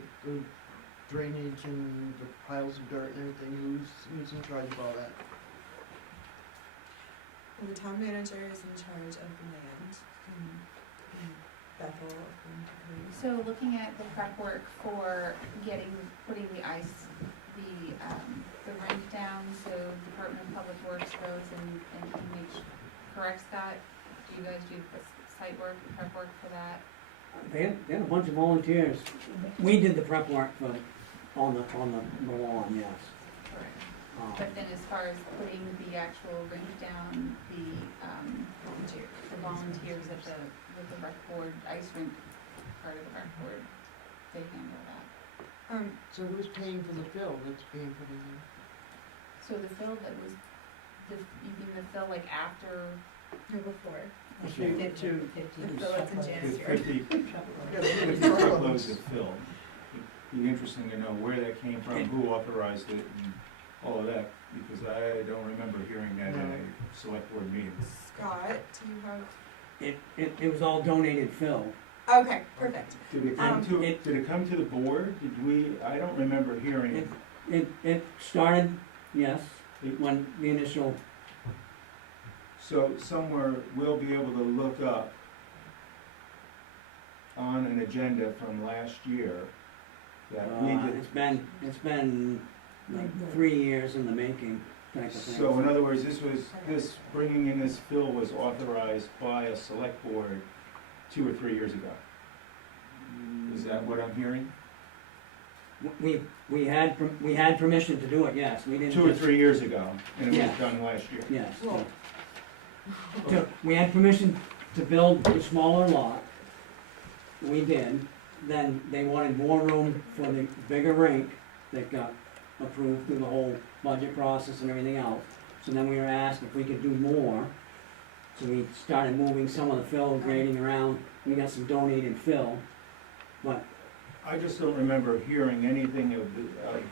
drainage and the piles of dirt and everything. Who's in charge of all that? Well, the town manager is in charge of the land in Bethel. So looking at the prep work for putting the ice, the rink down, so Department of Public Works goes and corrects that. Do you guys do the site work, prep work for that? They had a bunch of volunteers. We did the prep work on the lawn, yes. But then as far as putting the actual rink down, the volunteers with the rec board, ice rink part of the rec board, they handle that. So who's paying for the fill that's being put in there? So the fill that was, you mean the fill like after? No, before. The fill that's in January. 50 truckloads of fill. It'd be interesting to know where that came from, who authorized it, and all of that, because I don't remember hearing that in a select board meeting. Scott, do you have? It was all donated fill. Okay, perfect. Did it come to the board? I don't remember hearing. It started, yes, when the initial. So somewhere we'll be able to look up on an agenda from last year that we did. It's been like 3 years in the making type of thing. So in other words, this bringing in this fill was authorized by a select board 2 or 3 years ago. Is that what I'm hearing? We had permission to do it, yes. We didn't. 2 or 3 years ago, and it Yes. was done last year. Yes. Well. We had permission to build a smaller lot. We did. Then they wanted more room for the bigger rink that got approved through the whole budget process and everything else. So then we were asked if we could do more. So we started moving some of the fill, grading around. We got some donated fill, but I just don't remember hearing anything of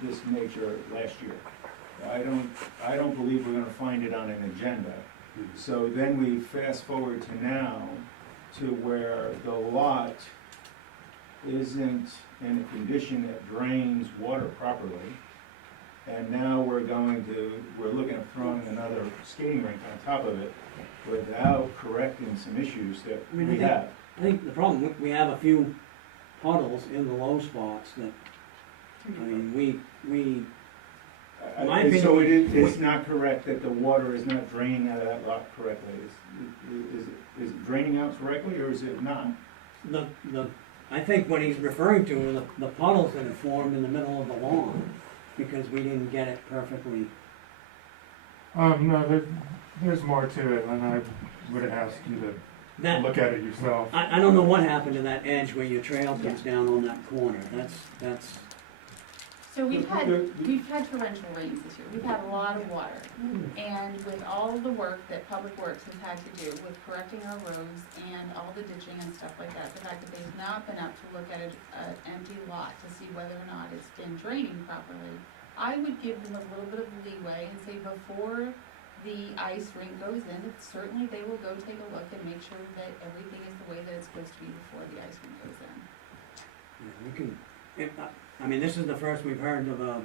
this nature last year. I don't believe we're gonna find it on an agenda. So then we fast forward to now, to where the lot isn't in a condition that drains water properly. And now we're looking at throwing another skating rink on top of it without correcting some issues that we have. I think the problem, we have a few puddles in the low spots that, I mean, My So opinion- it's not correct that the water is not draining out of that lot correctly? Is it draining out correctly, or is it not? I think what he's referring to are the puddles that have formed in the middle of the lawn, because we didn't get it perfectly. No, there's more to it, and I would ask you to look at it yourself. I don't know what happened to that edge where your trail comes down on that corner, that's, So we've had torrential rains this year, we've had a lot of water. And with all the work that Public Works has had to do with correcting our roads and all the ditching and stuff like that, the fact that they've not been up to look at an empty lot to see whether or not it's been draining properly, I would give them a little bit of leeway and say before the ice rink goes in, certainly they will go take a look and make sure that everything is the way that it's supposed to be before the ice rink goes in. we can, I mean, this is the first we've heard of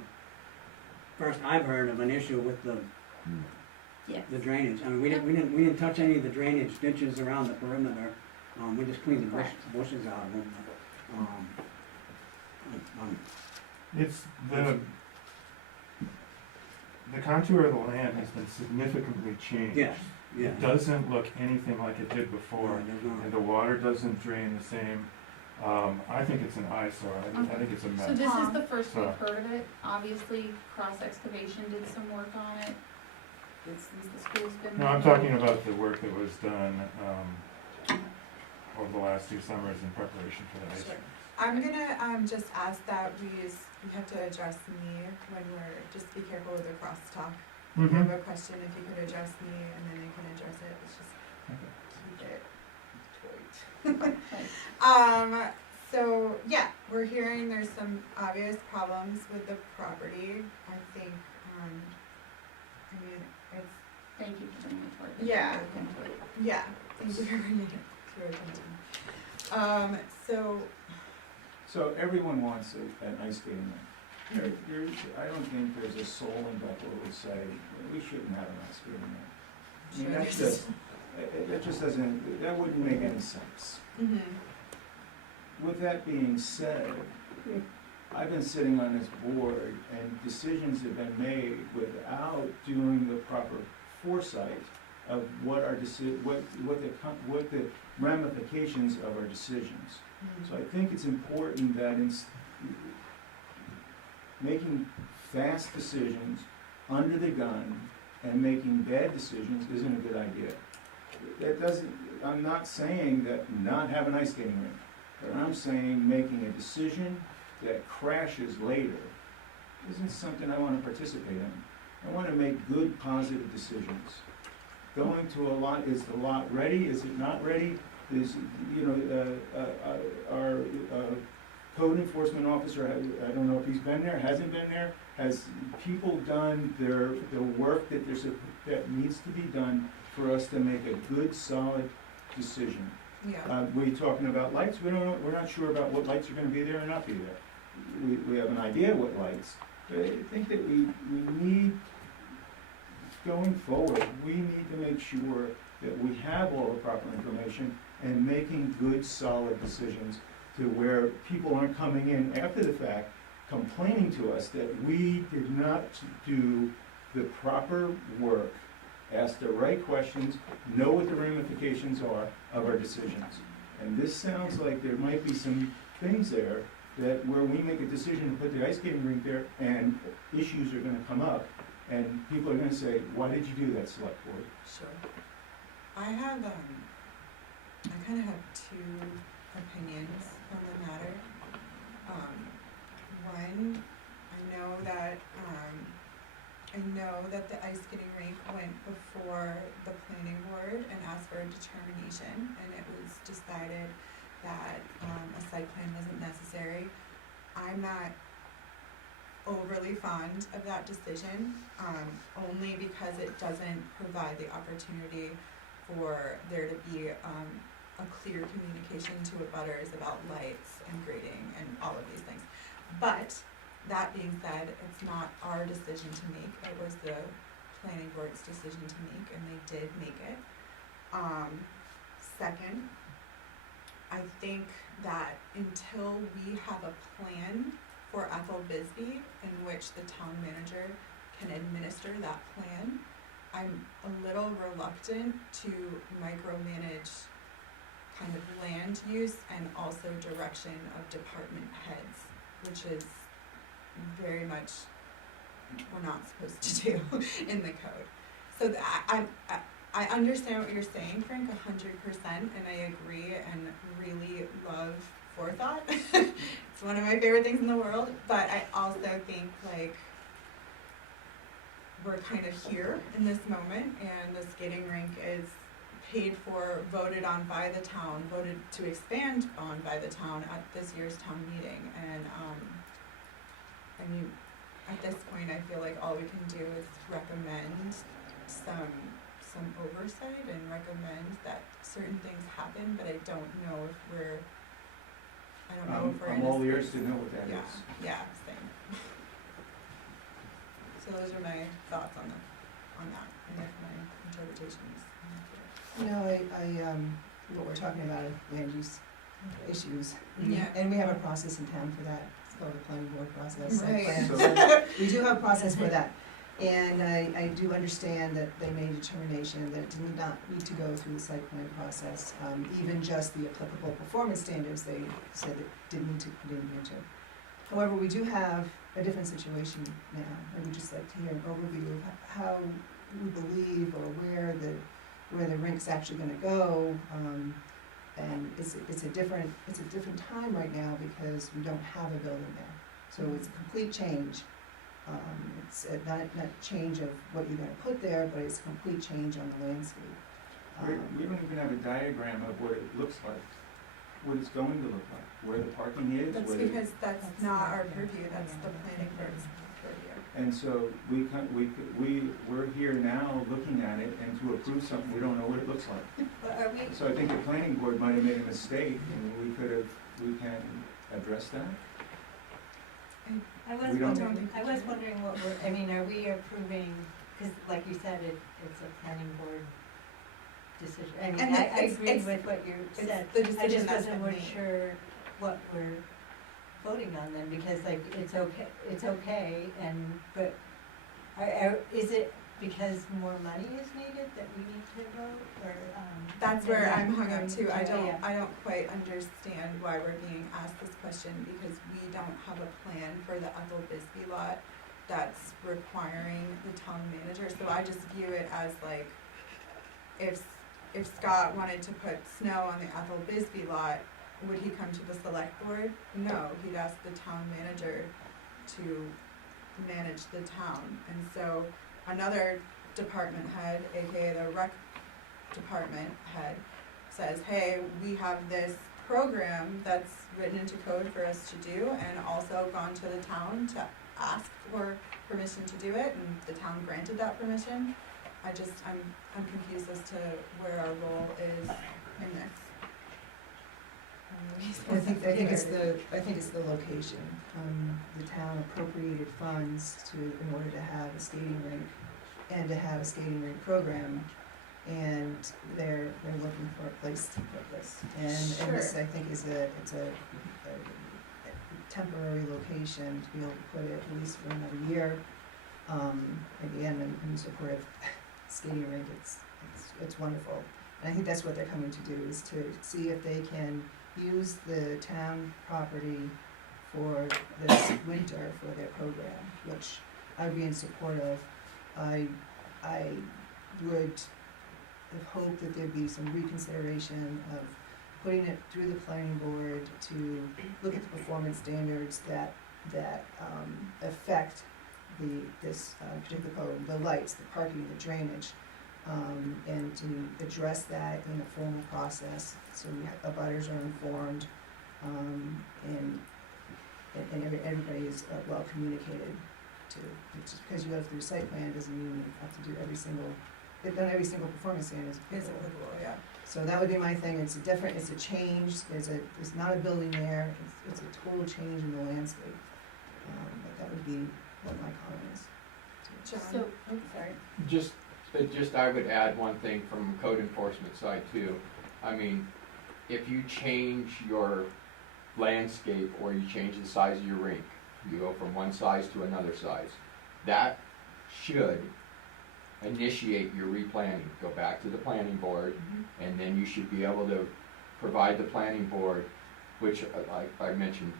first I've heard of an issue with the drainage. I mean, we didn't touch any of the drainage ditches around the perimeter, we just cleaned the bushes out of them. It's the contour of the land has been significantly changed. Yeah. It doesn't look anything like it did before, and the water doesn't drain the same. I think it's an eyesore. I think it's a mess. So this is the first we've So- heard of it. Obviously, Cross Excavation did some work on it. Since the school's been. No, I'm talking about the work that was done over the last 2 summers in preparation for the ice rink. I'm gonna just ask that we have to address me when we're, just be careful with the crosstalk. If you have a question, if you could address me and then I can address it, let's just keep it tight. So yeah, we're hearing there's some obvious problems with the property. I think, I mean, it's. Thank you for bringing it to our attention. Yeah. Look into it. Yeah, thank you for bringing it to our attention. So everyone wants an ice skating rink. I don't think there's a soul in Bethel who would say, we shouldn't have an ice skating rink. I mean, that just doesn't, that wouldn't make any sense. Mm-hmm. With that being said, I've been sitting on this board and decisions have been made without doing the proper foresight of what our what the ramifications of our decisions. So I think it's important that in making fast decisions under the gun and making bad decisions isn't a good idea. That doesn't, I'm not saying that not have an ice skating rink, but I'm saying making a decision that crashes later isn't something I want to participate in. I want to make good, positive decisions. Going to a lot, is the lot ready? Is it not ready? Is, our code enforcement officer, I don't know if he's been there, hasn't been there. Has people done the work that needs to be done for us to make a good, solid decision? Yeah. We're talking about lights. We're not sure about what lights are going to be there or not be there. We have an idea what lights. But I think that we need, going forward, we need to make sure that we have all the proper information and making good, solid decisions to where people aren't coming in after the fact complaining to us that we did not do the proper work, ask the right questions, know what the ramifications are of our decisions. And this sounds like there might be some things there that where we make a decision to put the ice skating rink there and issues are gonna come up and people are gonna say, why did you do that, select board? Sure. I have, I kind of have 2 opinions on the matter. One, I know that the ice skating rink went before the planning board and asked for a determination, and it was decided that a site plan wasn't necessary. I'm not overly fond of that decision, only because it doesn't provide the opportunity for there to be a clear communication to abutters about lights and grading and all of these things. But that being said, it's not our decision to make, it was the planning board's decision to make, and they did make it. Second, I think that until we have a plan for Ethel Bisbee in which the town manager can administer that plan. I'm a little reluctant to micromanage kind of land use and also direction of department heads, which is very much we're not supposed to do in the code. So I understand what you're saying, Frank, 100%, and I agree and really love forethought. It's one of my favorite things in the world, but I also think like we're kind of here in this moment, and the skating rink is paid for, voted on by the town, voted to expand on by the town at this year's town meeting, and I mean, at this point, I feel like all we can do is recommend some oversight and recommend that certain things happen, but I don't know if we're I'm all ears to know what that is. Yeah, same. So those are my thoughts on that, and if my interpretation is You know, what we're talking about is land use issues. Yeah. And we have a process in town for that. It's called the planning board process. site Right. plan. We do have a process for that. And I do understand that they made a determination that it did not need to go through the site plan process. Even just the applicable performance standards, they said it didn't need to put in here too. However, we do have a different situation now. I would just like to hear an overview of how we believe or where the rink's actually gonna go. And it's a different time right now because we don't have a building there. So it's a complete change. It's not change of what you're gonna put there, but it's a complete change on the landscape. We don't even have a diagram of what it looks like, what it's going to look like, where the parking is. That's where because that's not our purview, that's the planning board's purview. And so we're here now looking at it, and to approve something, we don't know what it looks like. But are we, So I think the planning board might have made a mistake, and we can address that. I was We don't- wondering what I mean, are we approving, cause like you said, it's a planning board decision. I mean, And I it's- agree it's- with what you it's said. the I decision just that's wasn't been made. sure what we're voting on then, because like, it's okay, but is it because more money is needed that we need to vote, or, That's where Yeah. I'm hung up too. I Yeah. don't quite understand why we're being asked this question, because we don't have a plan for the Ethel Bisbee lot that's requiring the town manager. So I just view it as like, if Scott wanted to put snow on the Ethel Bisbee lot, would he come to the select board? No, he'd ask the town manager to manage the town. And so another department head, AKA the rec department head, says, hey, we have this program that's written into code for us to do, and also gone to the town to ask for permission to do it, and the town granted that permission. I'm confused as to where our role is in this. I think it's the location. The town appropriated funds in order to have a skating rink and to have a skating rink program, and they're looking for a place to put this. And this, I think, it's a temporary location to be able to put it at least for another year. Again, in support of skating rink, it's wonderful. And I think that's what they're coming to do, is to see if they can use the town property for this winter for their program, which I'd be in support of. I would have hoped that there'd be some reconsideration of putting it through the planning board to look at the performance standards that affect this particular code, the lights, the parking, the drainage, and to address that in a formal process, so abutters are informed, and everybody is well communicated to. Just because you go through site plan doesn't mean you have to do every single performance standard is applicable. Yeah. So that would be my thing. It's a change. There's not a building there. It's a total change in the landscape. But that would be what my comment is. John? So, I'm sorry. Just I would add one thing from code enforcement side too. I mean, if you change your landscape or you change the size of your rink, you go from one size to another size, that should initiate your replanning. Go back to the planning board, and then you should be able to provide the planning board, which, like I mentioned,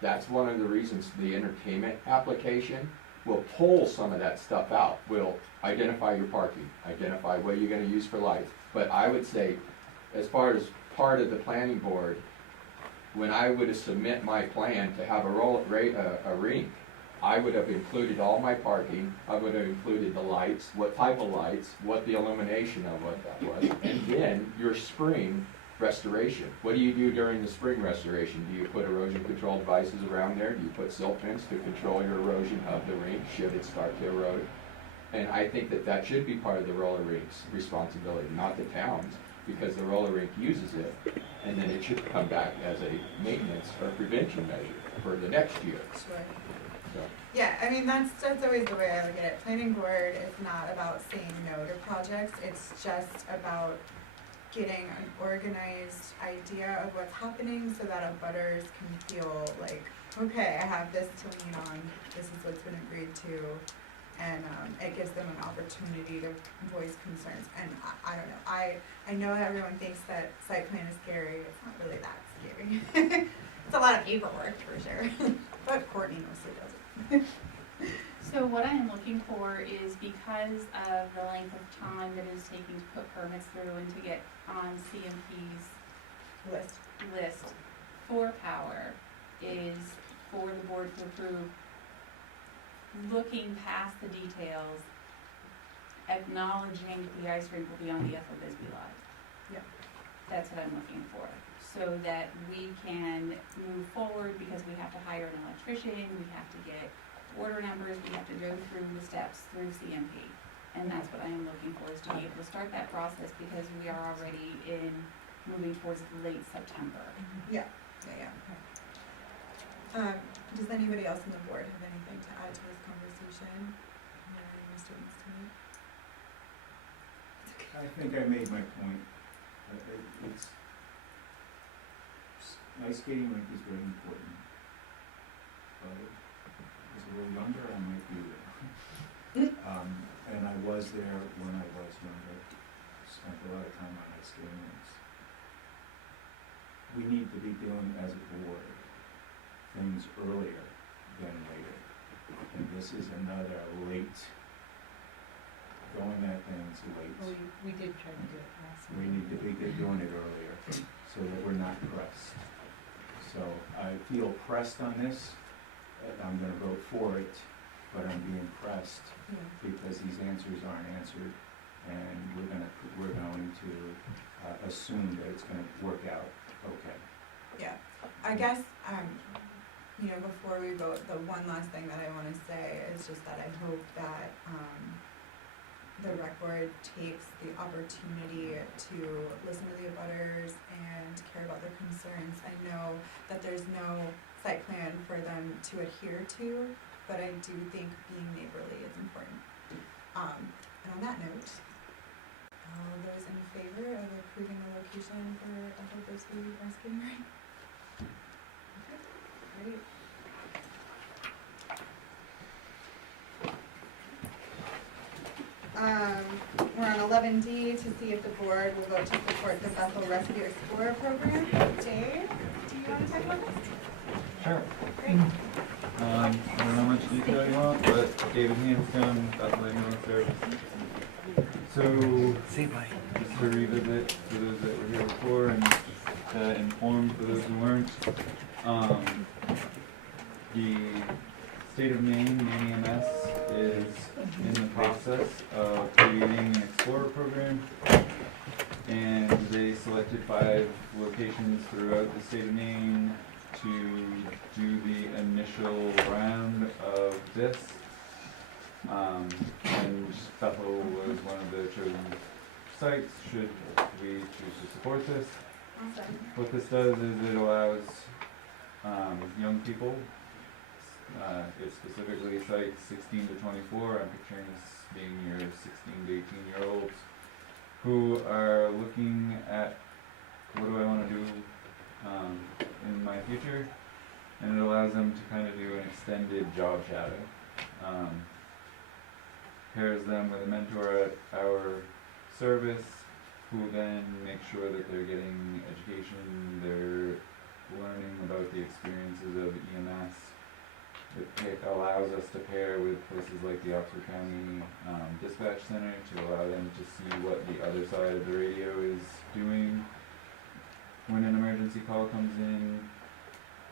that's one of the reasons the entertainment application will pull some of that stuff out. Will identify your parking, identify what you're gonna use for lights. But I would say, as far as part of the planning board, when I would have submit my plan to have a rink, I would have included all my parking, I would have included the lights, what type of lights, what the illumination of what that was, and then your spring restoration. What do you do during the spring restoration? Do you put erosion control devices around there? Do you put silt fence to control your erosion of the rink should it start to erode? And I think that that should be part of the roller rink's responsibility, not the town's, because the roller rink uses it, and then it should come back as a maintenance or prevention measure for the next year. Sure. So, Yeah, I mean, that's always the way I look at it. Planning board is not about saying no to projects, it's just about getting an organized idea of what's happening so that abutters can feel like, okay, I have this to lean on, this is what's been agreed to, and it gives them an opportunity to voice concerns. And I don't know, I know everyone thinks that site plan is scary, it's not really that scary. It's a lot of paperwork for sure, but Courtney mostly does it. So what I am looking for is, because of the length of time that it is taking to put permits through and to get on CMP's list for power, is for the board to approve, looking past the details, acknowledging that the ice rink will be on the Ethel Bisbee lot. Yeah. That's what I'm looking for, so that we can move forward, because we have to hire an electrician, we have to get order numbers, we have to go through the steps through CMP. And that's what I am looking for, is to be able to start that process, because we are already moving towards late September. Yeah. Does anybody else on the board have anything to add to this conversation? Any students tonight? I think I made my point. It's, ice skating rink is very important. But as a little younger, I might be there. And I was there when I was younger. Spent a lot of time on ice skating rinks. We need to be doing, as a board, things earlier than later. And this is another late, going at things late. Well, we did try to do it last We need to be doing it earlier, so that we're not pressed. So I feel pressed on this. I'm gonna vote for it, but I'm being pressed because these answers aren't answered, and we're going to assume that it's gonna work out okay. Yeah, I guess, before we vote, the one last thing that I wanna say is just that I hope that, the rec board takes the opportunity to listen to the abutters and care about their concerns. I know that there's no site plan for them to adhere to, but I do think being neighborly is important. And on that note, all those in favor of approving the location for Ethel Bisbee ice skating rink? Okay, great. We're on 11D to see if the board will vote to support the Bethel Rescue Explorer program. Dave, do you want to talk about this? Sure. Great. I don't know how much detail you want, but David Hanscom, Bethel Ambulance Service. So, just to revisit for those that were here before and to inform for those who weren't, the state of Maine EMS is in the process of creating an Explorer program, and they selected 5 locations throughout the state of Maine to do the initial round of this. And Bethel was one of the chosen sites should we choose to support this. Awesome. What this does is it allows young people, it specifically cites 16 to 24, I'm picturing this being your 16 to 18-year-olds, who are looking at what do I want to do in my future, and it allows them to kind of do an extended job shadow. pairs them with a mentor at our service, who then makes sure that they're getting education, they're learning about the experiences of EMS. It allows us to pair with places like the Oxford County Dispatch Center to allow them to see what the other side of the radio is doing when an emergency call comes in.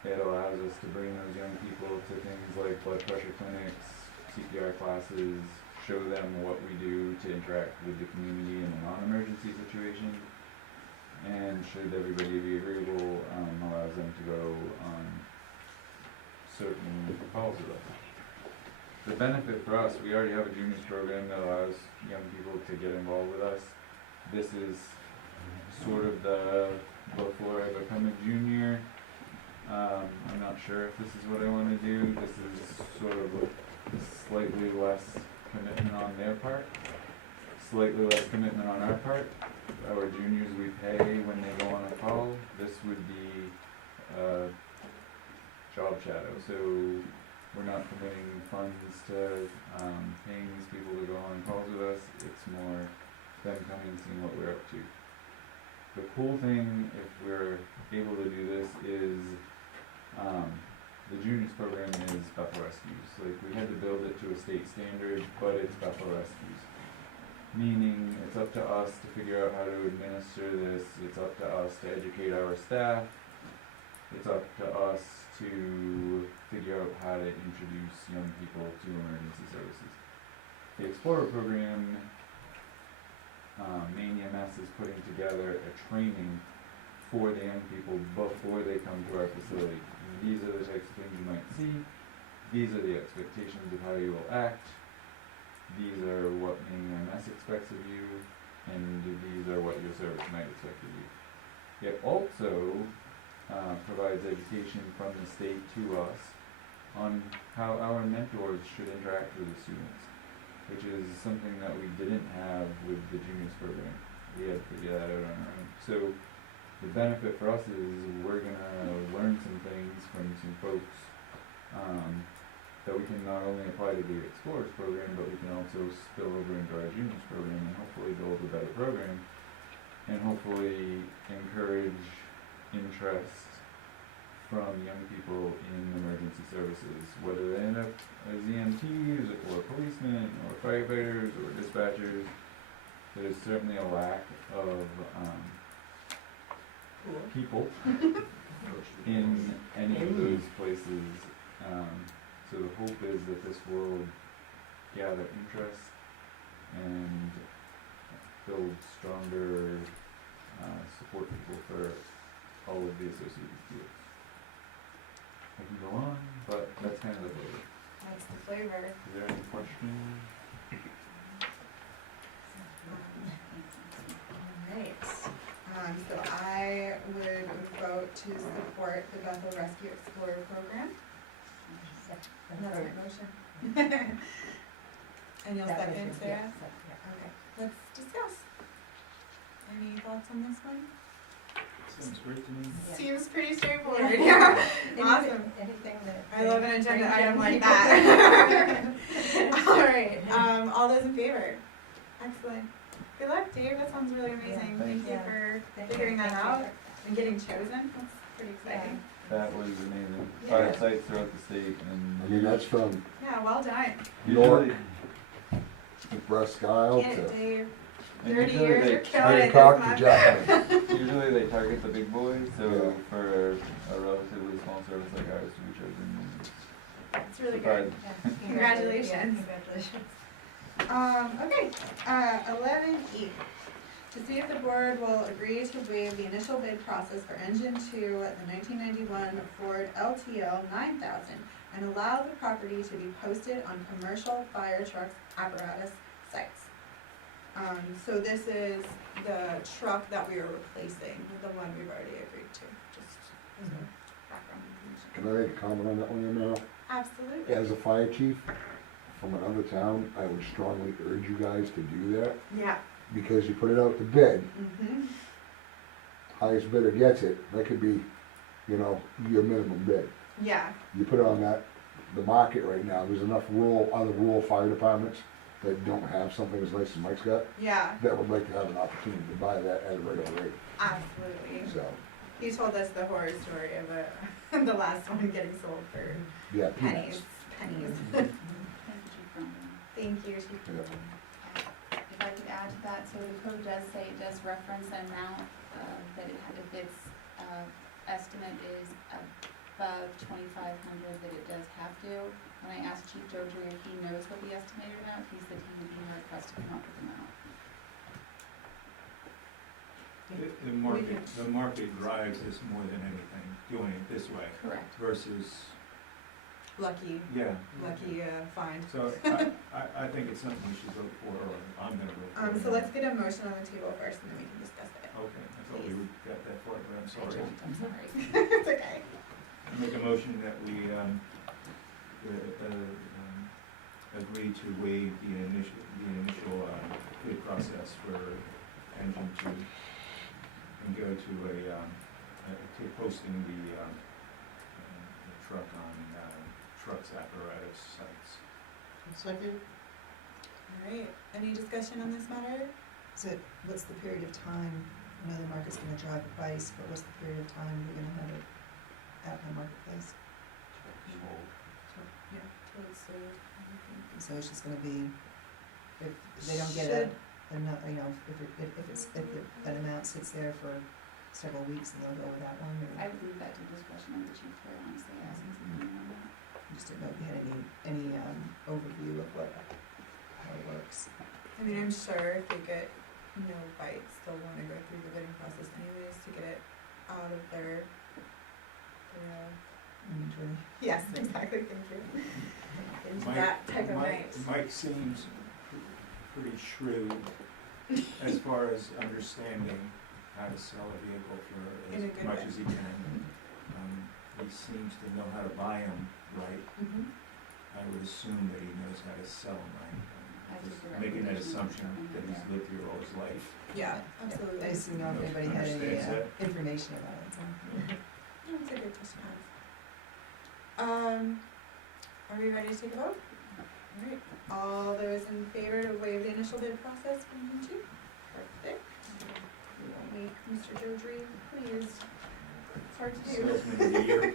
It allows us to bring those young people to things like blood pressure clinics, CPR classes, show them what we do to interact with the community in a non-emergency situation. And should everybody be agreeable, allows them to go on certain calls with us. The benefit for us, we already have a juniors program that allows young people to get involved with us. This is sort of the before I become a junior. I'm not sure if this is what I want to do. This is sort of a slightly less commitment on their part, slightly less commitment on our part. Our juniors we pay when they go on a call. This would be job shadow, so we're not committing funds to paying these people to go on calls with us. It's more them coming and seeing what we're up to. The cool thing, if we're able to do this, is the juniors program is Bethel Rescues. Like, we had to build it to a state standard, but it's Bethel Rescues. Meaning, it's up to us to figure out how to administer this. It's up to us to educate our staff. It's up to us to figure out how to introduce young people to emergency services. The Explorer program, Maine EMS is putting together a training for the young people before they come to our facility. And these are the types of things you might see. These are the expectations of how you will act. These are what Maine EMS expects of you, and these are what your service might expect of you. It also provides education from the state to us on how our mentors should interact with the students, which is something that we didn't have with the juniors program. We had to figure that out on our own. So the benefit for us is we're gonna learn some things from some folks that we can not only apply to the Explorers program, but we can also spill over into our juniors program and hopefully build a better program and hopefully encourage interest from young people in emergency services, whether they end up as EMTs or policemen or firefighters or dispatchers. There's certainly a lack of people in any of those places. So the hope is that this will gather interest and build stronger support people for all of the associated fields. I can go on, but that's kind of the flavor. That's the flavor. Is there any questions? Alright, so I would vote to support the Bethel Rescue Explorer program. That's my motion. And you'll second, Sarah? Okay, let's discuss. Any thoughts on this one? Sounds great to me. Seems pretty straightforward, yeah. Awesome. Anything that. I love an agenda brings item young like people that. Alright, all those in favor? Excellent. Good luck, Dave, that sounds really amazing. Thank you for figuring that out and getting chosen, that's pretty exciting. That was amazing. Yeah. 5 sites throughout the state, and I mean, that's from Yeah, well done. York usually, to Presque Isle Get it, to Dave. and 30 usually years, they you're killing it this Hancock to month. Jackson. usually they target the big boys, so Yeah. for a relatively small service like ours to be chosen. It's really surprised. good. Congratulations. Congratulations. Okay, 11E. To see if the board will agree to waive the initial bid process for engine 2, the 1991 Ford LTL 9000, and allow the property to be posted on commercial fire trucks apparatus sites. So this is the truck that we are replacing with the one we've already agreed to, just as a background information. Can I make a comment on that one, you know? Absolutely. As a fire chief from another town, I would strongly urge you guys to do that, Yeah. because you put it out to bid, Mm-hmm. highest bidder gets it, that could be, you know, your minimum bid. Yeah. You put it on that, the market right now, there's enough other rural fire departments that don't have something as nice as Mike's got, Yeah, that would like to have an opportunity to buy that at a regular rate, absolutely. so, He told us the horror story of the last one getting sold for yeah, pennies. peanuts. Pennies. Thank you, Chief Cronin. Thank you, Chief. Yeah. If I could add to that, so the code does say, it does reference an amount, that it, if its, estimate is above 2,500, that it does have to. When I asked Chief Dozier if he knows what the estimated amount, he said he would be hard pressed to come up with an amount. The market drives this more than anything, doing it this way Correct. versus, Lucky, yeah. find. So I think it's something we should vote for, or I'm gonna vote for. So let's get a motion on the table first and then we can discuss it. Okay, I thought we got that far, but I'm I sorry. jumped, I'm sorry. It's okay. I make a motion that we, agree to waive the initial bid process for engine two and go to to posting the truck on trucks apparatus sites. Second? Alright, any discussion on this matter? What's the period of time, I know the market's gonna drive the price, but what's the period of time we're gonna have it at the marketplace? Yeah, till it's sold. So it's just gonna be, if they don't get if that amount sits there for several weeks, and they'll go with that one, I or would leave that to discretion of the chief, quite honestly, as his opinion on that. just didn't know if you had any overview of how it works. I mean, I'm sure if they get no bites, they'll wanna go through the bidding process anyways to get it out of their Inventory. yes, exactly, thank you. Into that type of range. Mike seems pretty shrewd as far as understanding how to sell a vehicle for In a as good much way. as he can. He seems to know how to buy them right. I would assume that he knows how to sell them right. I I'm just think the making that recommendation assumption is that he's lived here all his life. Yeah, absolutely. I just didn't know if anybody had any Understands that. information about it, so. That's a good question to ask. Are we ready to take a vote? Alright, all those in favor to waive the initial bid process for engine two? Perfect. We will make Mr. Dozier pleased. It's hard to do. Salesman of the year.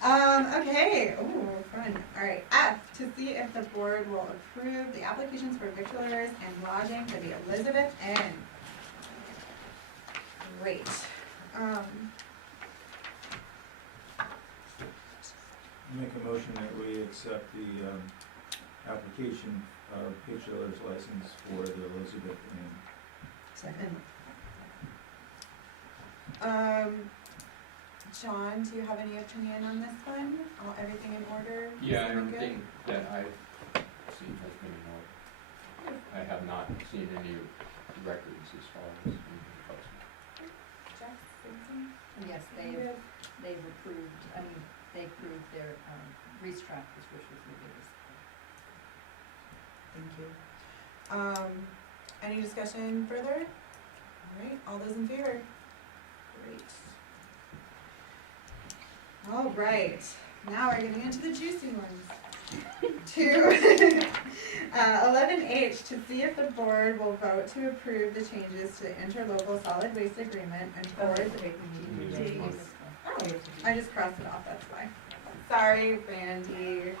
Okay, ooh, fun. Alright, F, to see if the board will approve the applications for victualers and lodging for the Elizabeth Inn. Great. Make a motion that we accept the application of pitcher's license for the Elizabeth Inn. Second. John, do you have any opinion on this one? Everything in order? Yeah, Sounding good? everything that I've seen has been in order. I have not seen any records as far as anything posted. Jeff, anything? Yes, they've approved, they approved their, racetrack, which was the biggest. Thank you. Any discussion further? Alright, all those in favor? Great. Alright, now we're getting into the juicy ones. 11H, to see if the board will vote to approve the changes to the interlocal solid waste agreement and towards Oh, I just crossed it off, that's why. Sorry, Randy.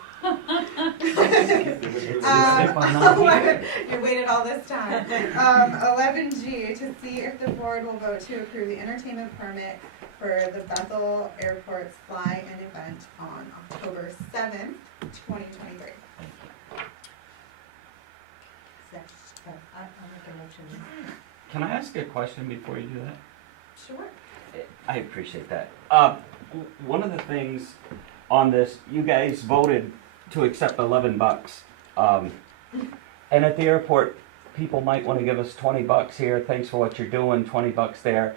You waited all this time. 11G, to see if the board will vote to approve the entertainment permit for the Bethel Airport's fly-in event on October 7th, 2023. I'll make a motion. Can I ask a question before you do that? Sure. I appreciate that. One of the things on this, you guys voted to accept $11. And at the airport, people might want to give us $20 here. Thanks for what you're doing. $20 there.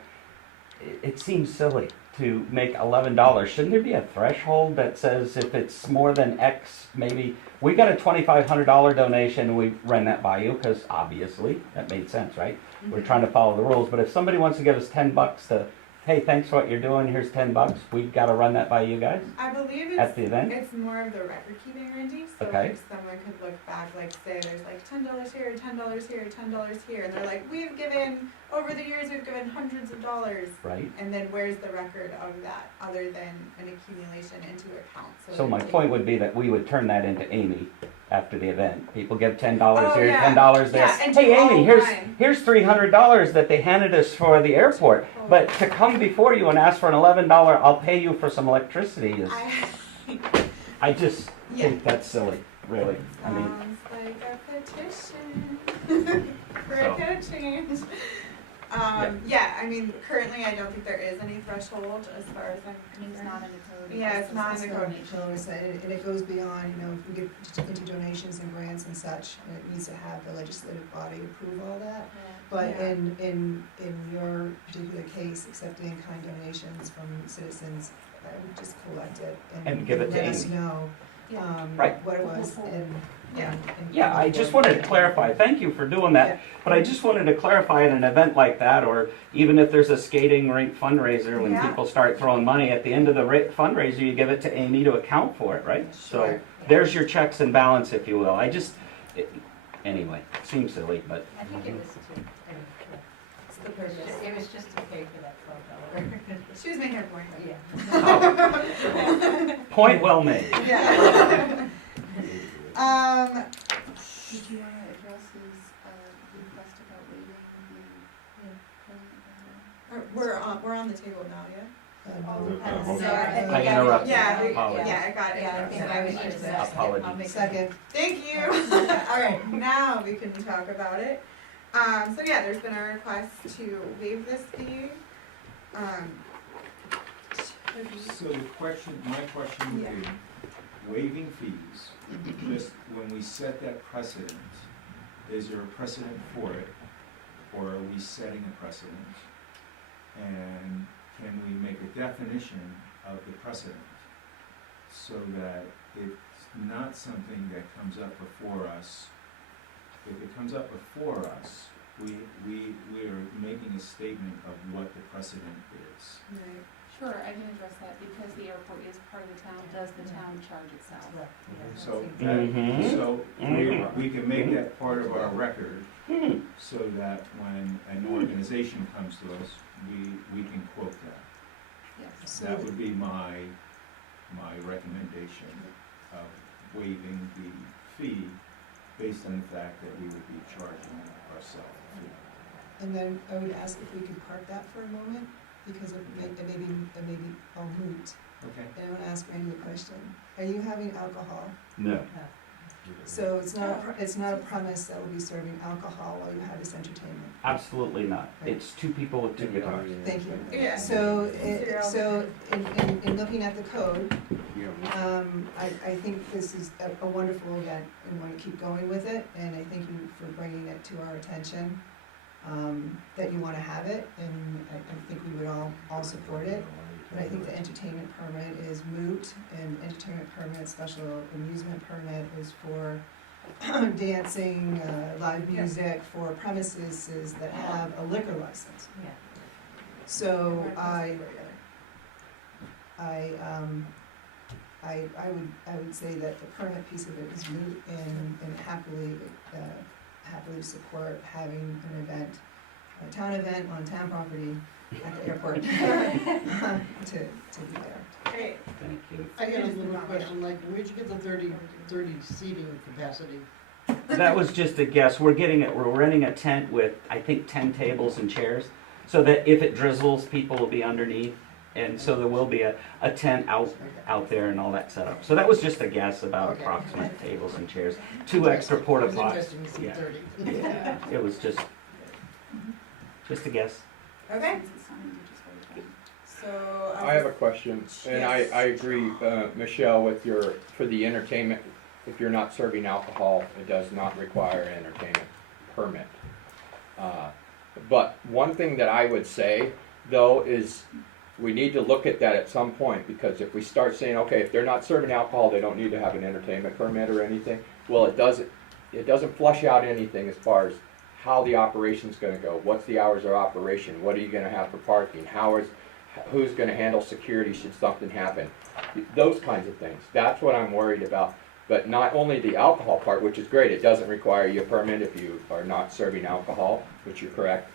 It seems silly to make $11. Shouldn't there be a threshold that says if it's more than X, maybe we got a $2,500 donation and we ran that by you because obviously that made sense, right? We're trying to follow the rules. But if somebody wants to give us $10 to hey, thanks for what you're doing, here's $10, we've gotta run that by you guys I believe at the event? it's more of the record keeping, Randy, so Okay. like someone could look back, like say there's like $10 here, $10 here, $10 here, and they're like, we've given, over the years, we've given hundreds of dollars. Right. And then where's the record of that, other than an accumulation into account? So my that they- point would be that we would turn that into Amy after the event. People give $10 Oh, here, yeah. $10 there. Yeah, and Hey do all Amy, mine. here's $300 that they handed us for the airport. But to come before you and ask for an $11, I'll pay you for some electricity is, I just Yeah. think that's silly, really. I mean, Sounds like a petition for a code change. Yeah, I mean, currently I don't think there is any threshold as far as I'm concerned. It's not in the code. Yeah, it's not in the code. And it goes beyond, you know, if we get into donations and grants and such, and it needs to have the legislative body approve all that. But Yeah. in your particular case, accepting in-kind donations from citizens, I would just collect it And give it to let us Amy. know, Right. what it was and. Yeah. yeah, I just wanted to clarify. Thank you for doing that. But I just wanted to clarify at an event like that, or even if there's a skating rink fundraiser, when Yeah. people start throwing money at the end of the fundraiser, you give it to Amy to account for it, right? So Sure. there's your checks and balance, if you will. Anyway, it seems silly, but I think it was to, It's the purpose. it was just to pay for that $12. She was making her point. Yeah. point well made. Yeah. Did you wanna address his, request about waiving the We're on the table now, yeah? I interrupted. Yeah, Apologies. yeah, I got it. Yeah, I think I was just asking. Apologies. I'll make Second. Thank you. All right, now we can talk about it. So yeah, there's been a request to waive this fee. So the question, my question would be, waiving fees, just when we set that precedent, is there a precedent for it? Or are we setting a precedent? And can we make a definition of the precedent? So that it's not something that comes up before us. If it comes up before us, we are making a statement of what the precedent is. Right. Sure, I can address that because the airport is part of the town. Does the town charge itself? So, Mhm. so we can make that part of our record, so that when an organization comes to us, we can quote that. Yes. That would be my recommendation of waiving the fee based on the fact that we would be charging ourselves. And then I would ask if we could park that for a moment, because it may be all moot. Okay. And I want to ask Randy a question. Are you having alcohol? No. So it's not a premise that will be serving alcohol while you have this entertainment? Absolutely not. It's two people with two guitars. Thank you. Yeah. So in looking at the code, I think this is a wonderful event and want to keep going with it. And I thank you for bringing it to our attention, that you want to have it, and I think we would all support it. But I think the entertainment permit is moot, and entertainment permit, special amusement permit is for dancing, live music, for premises that have a liquor license. Yeah. So I would say that the permit piece of it is moot, and happily support having an event, a town event on town property at the airport to be there. Great. Thank you. I got a little question, like, where'd you get the 30 seating capacity? That was just a guess. We're renting a tent with, I think, 10 tables and chairs, so that if it drizzles, people will be underneath. And so there will be a tent out there and all that set up. So that was just a guess about Okay. approximate tables and chairs. 2 extra porta It was pots. interesting to see Yeah. 30. Yeah, it was just a guess. Okay. Since it's not in the digital So I have a question, and I agree, Michelle, with for the entertainment, if you're not serving alcohol, it does not require an entertainment permit. But one thing that I would say, though, is we need to look at that at some point, because if we start saying, okay, if they're not serving alcohol, they don't need to have an entertainment permit or anything, well, it doesn't flush out anything as far as how the operation's gonna go. What's the hours of operation? What are you gonna have for parking? who's gonna handle security should something happen? Those kinds of things, that's what I'm worried about. But not only the alcohol part, which is great, it doesn't require you a permit if you are not serving alcohol, which you're correct.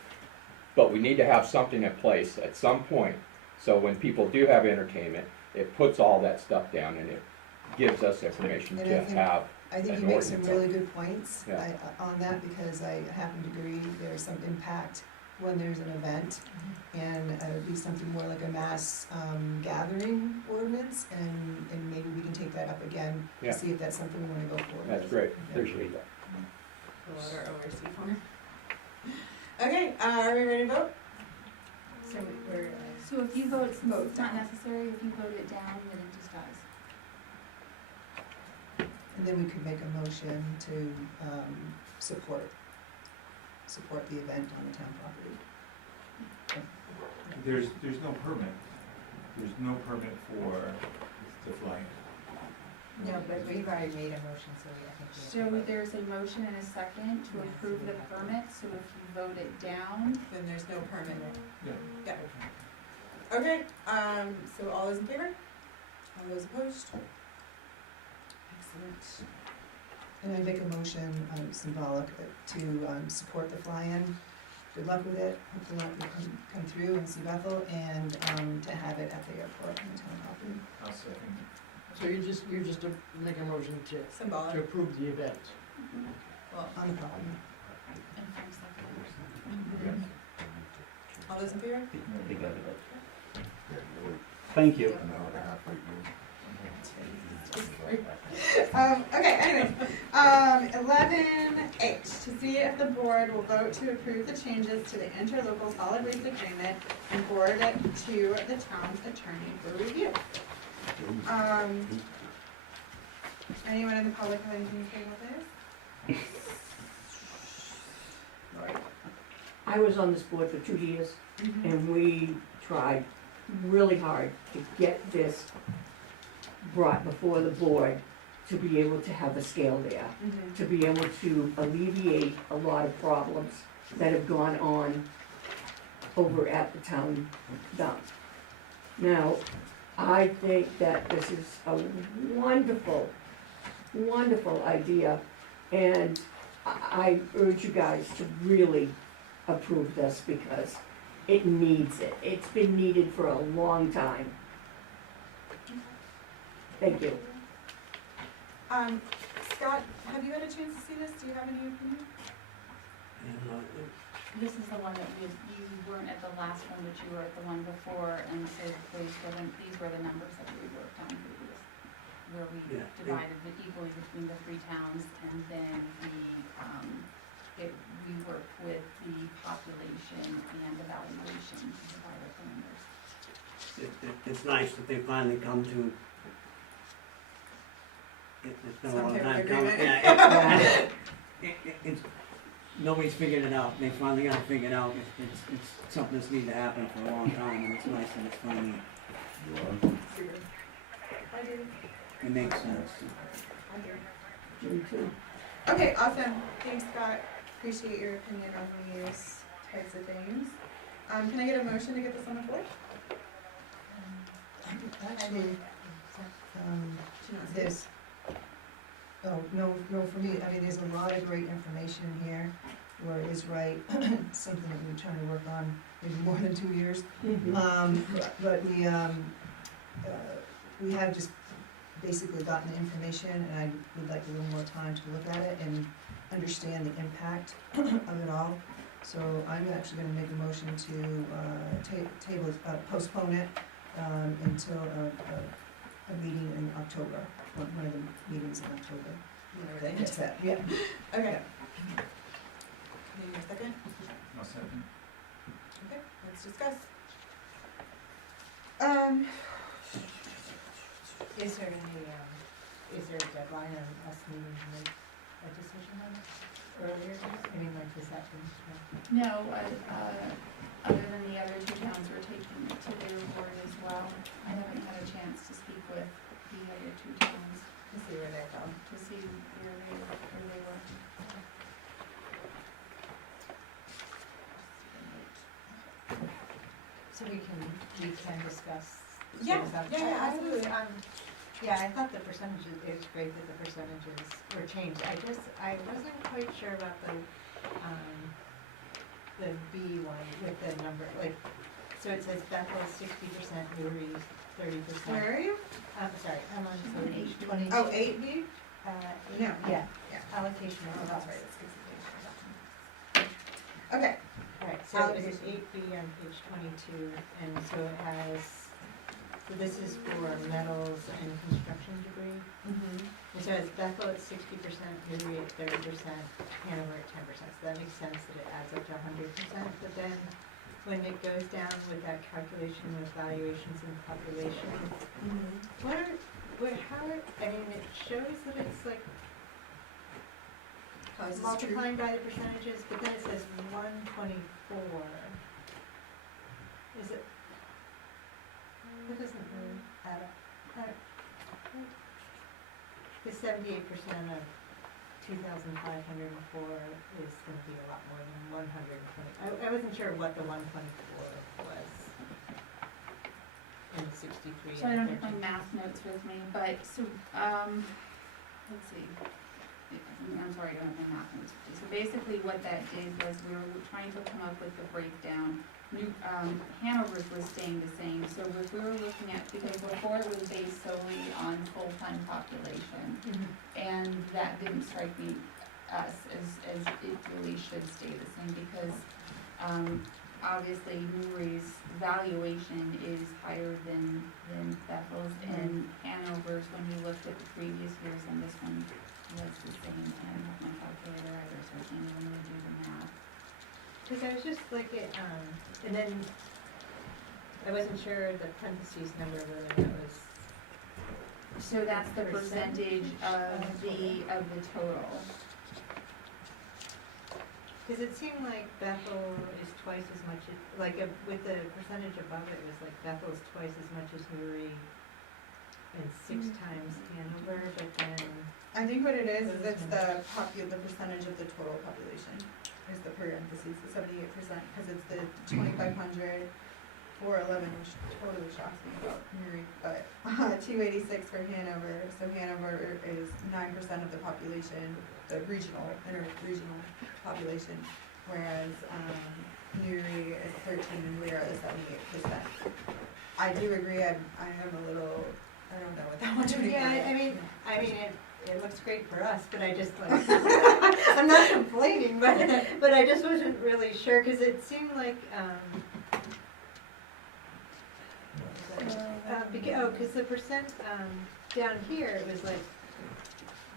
But we need to have something in place at some point, so when people do have entertainment, it puts all that stuff down and it gives us information And to have. I think an you make some ordinance. really good points Yeah. on that, because I happen to agree there's some impact when there's an event. And it would be something more like a mass gathering ordinance, and maybe we can take that up again Yeah. to see if that's something we wanna go forward with. That's great, appreciate that. We'll let our ORC form. Okay, are we ready to vote? So we're, So if you vote, since it's not necessary, if you vote it down, then it just dies. And then we could make a motion to support the event on the town property. There's no permit. There's no permit for the flag. No, but we've already made a motion, so I think we have to So vote. there's a motion and a second to approve the permit, so if you vote it down, then there's no permit. Yeah. Yeah. Okay, so all those in favor? All those opposed? Excellent. And I make a motion, symbolic, to support the fly-in. Good luck with it, hopefully it will come through and see Bethel, and to have it at the airport on the town property. I'll second. So you're just make a motion to Symbolic. approve the event. Well, On the property. and Frank second. all those in favor? Thank you. Okay, anyways, 11H, to see if the board will vote to approve the changes to the interlocal solid waste agreement and forward it to the town's attorney for review. Anyone in the public have anything to say about this? I was on this board for 2 years, and we tried really hard to get this brought before the board to be able to have a scale there, to be able to alleviate a lot of problems that have gone on over at the town dump. Now, I think that this is a wonderful, wonderful idea, and I urge you guys to really approve this because it needs it. It's been needed for a long time. Thank you. Scott, have you had a chance to see this? Do you have any opinion? This is the one that you weren't at the last one, but you were at the one before, and so these were the numbers that we worked on previous, where we divided it equally between the 3 towns, and then we worked with the population and evaluation to divide up the numbers. It's nice that they finally come to. It's been a long time coming. Agreement. It's nobody's figured it out. They finally got it figured out. It's something that's needed to happen for a long time, and it's nice that it's finally. It makes sense. Me too. Okay, awesome. Thanks, Scott. Appreciate your opinion on these types of things. Can I get a motion to get this on the floor? Actually, there's, no, for me, I mean, there's a lot of great information here, where it is right, something that we've been trying to work on maybe more than 2 years. But we have just basically gotten the information, and I would like a little more time to look at it and understand the impact of it all. So I'm actually gonna make a motion to postpone it until a meeting in October, one of the meetings in October. That's it, yeah. Okay. Need a second? I'll second. Okay, let's discuss. Is there a deadline on us needing to make a decision on it earlier? I mean, like this afternoon? No, other than the other 2 towns were taking it to their board as well. I haven't had a chance to speak with the other 2 towns To see where they're from. to see where they were. So we can discuss. Yeah, things on- yeah, absolutely. Yeah, I thought the percentages, it was great that the percentages were changed. I wasn't quite sure about the B one with the number, like, so it says Bethel 60%, Newry's 30%. Where are you? I'm sorry, I'm on page 22. Oh, 8B? No. Yeah, Yeah. allocation Oh, of that's lots. right, it's 60. Okay. Right, so it is 8B on page 22, and so it has, so this is for metals and construction debris. Mm-hmm. And so it's Bethel at 60%, Newry at 30%, Hanover at 10%, so that makes sense that it adds up to 100%, but then when it goes down with that calculation with valuations and population, I mean, it shows that it's like How is this true? multiplying by the percentages, but then it says 124. Is it? That doesn't really add up. The 78% of 2,504 is gonna be a lot more than 120. I wasn't sure what the 124 was in 63 So I and don't have my 13. math notes with me, but, so, let's see. I'm sorry, I don't have my math notes with me. So basically what that did was we were trying to come up with the breakdown. Hanover's was staying the same, so if we were looking at, because before it was based solely on full-time population, and that didn't strike me as it really should stay the same, because, obviously Newry's valuation is higher than Bethel's, and Hanover's, when you looked at the previous years, and this one was the same, and I don't have my calculator either, so I can't even really do the math. Because I was just like, and then I wasn't sure the parentheses number, whether that was. So that's the percentage of the total. Because it seemed like Bethel is twice as much, with the percentage above it, was like Bethel's twice as much as Newry and 6 times Hanover, but then. I think what it is it's the percentage of the total population. Is the parentheses, the 78%, because it's the 2,500, 411, which totally shocks me about Newry, but 286 for Hanover. So Hanover is 9% of the population, the inter-regional population, whereas Newry is 13 and we are at 78%. I do agree. I am a little. I don't know what that 124 is. I mean, it looks great for us, but I just like, I'm not complaining, but I just wasn't really sure, because it seemed like, because the percent, down here, it was like,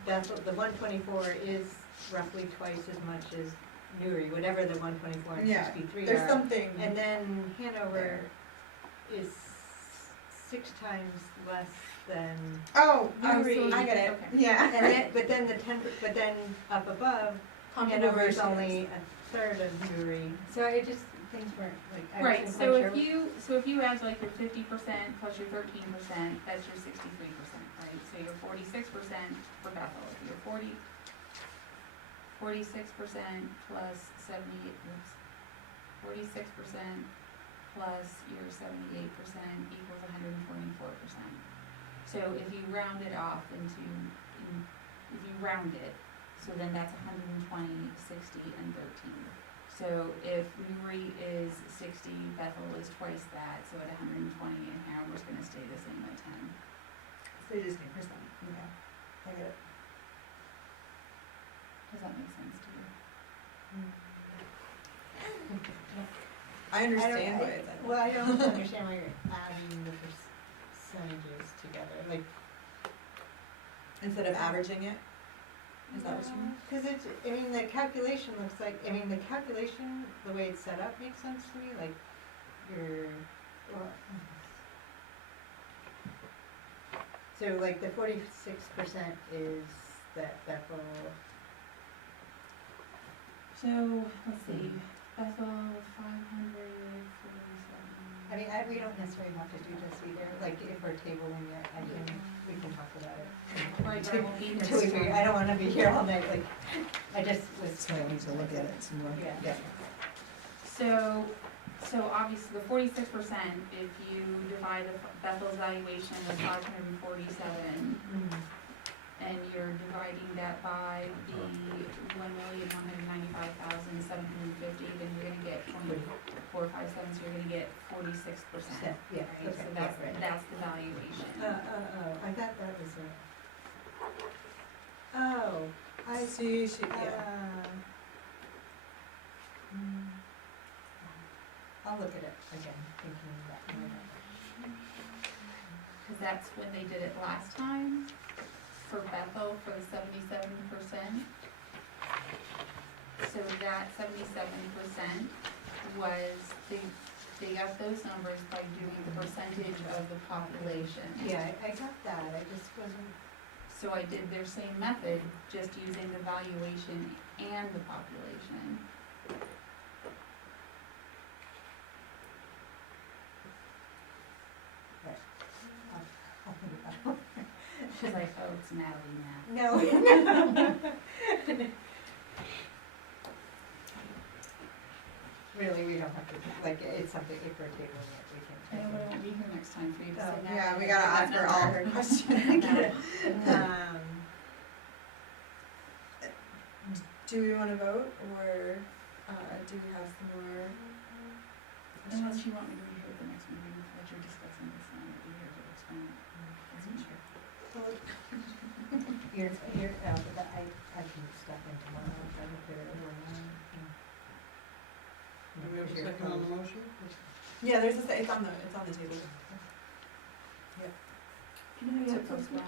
Bethel, the 124 is roughly twice as much as Newry, whatever the 124 and 63 there's are. something. And then Hanover is 6 times less than Newry. I get it. Okay. Yeah. And then, but then up above, Hanover is only a third of Newry. So I just, things weren't like, I Right, wasn't so quite if you add like your 50% plus your 13%, that's your 63%, right? So you're 46% for Bethel, if you're 46% plus 46% plus your 78% equals 124%. So if you round it off if you round it, so then that's 120, 60, and 13. So if Newry is 60, Bethel is twice that, so at 120, and Hanover's gonna stay the same at 10. So you just need percent. Okay. I get it. Does that make sense to you? I understand why it's like Well, I don't understand why you're adding the percentages together, like. instead of averaging it. Is that what you mean? Because it's, I mean, the calculation looks like, the calculation, the way it's set up makes sense to me, like, so like the 46% is that Bethel. So, let's see, Bethel, 547. I mean, we don't necessarily have to do this either, like, if we're tabling it, we can talk about it. Right, but I won't be here Until we tomorrow. figure, I don't wanna be here all night, like, I just was. So I need to look at it some more. Yeah. So, So obviously, the 46%, if you divide Bethel's valuation of 547, and you're dividing that by the 1,195,750, then you're gonna get 2457, so you're gonna get 46%. Yeah, Right, okay, so yeah, right. that's the valuation. I thought that was oh, I See, she, uh, yeah. I'll look at it again, thinking that. Cause that's when they did it last time, for Bethel, for the 77%. So that 77% was, they got those numbers by doing the percentage of the population. Yeah, I got that, I just wasn't. So I did their same method, just using the valuation and the population. I'll put it up. She's like, oh, it's Natalie math. No. Really, we don't have to, like, it's something, if we're tabling it, we can. I know, but I won't be here next time for you to say that. Yeah, we gotta ask her all her questions. Do we wanna vote, or, do we have some more? Unless you want me to be here at the next meeting, that you're discussing this, and I'll be here to explain it. That's not true. Here, but I can step in tomorrow, if I look at it overnight. Do we have a second on the motion? Yeah, there's it's on the table. Can I To add something?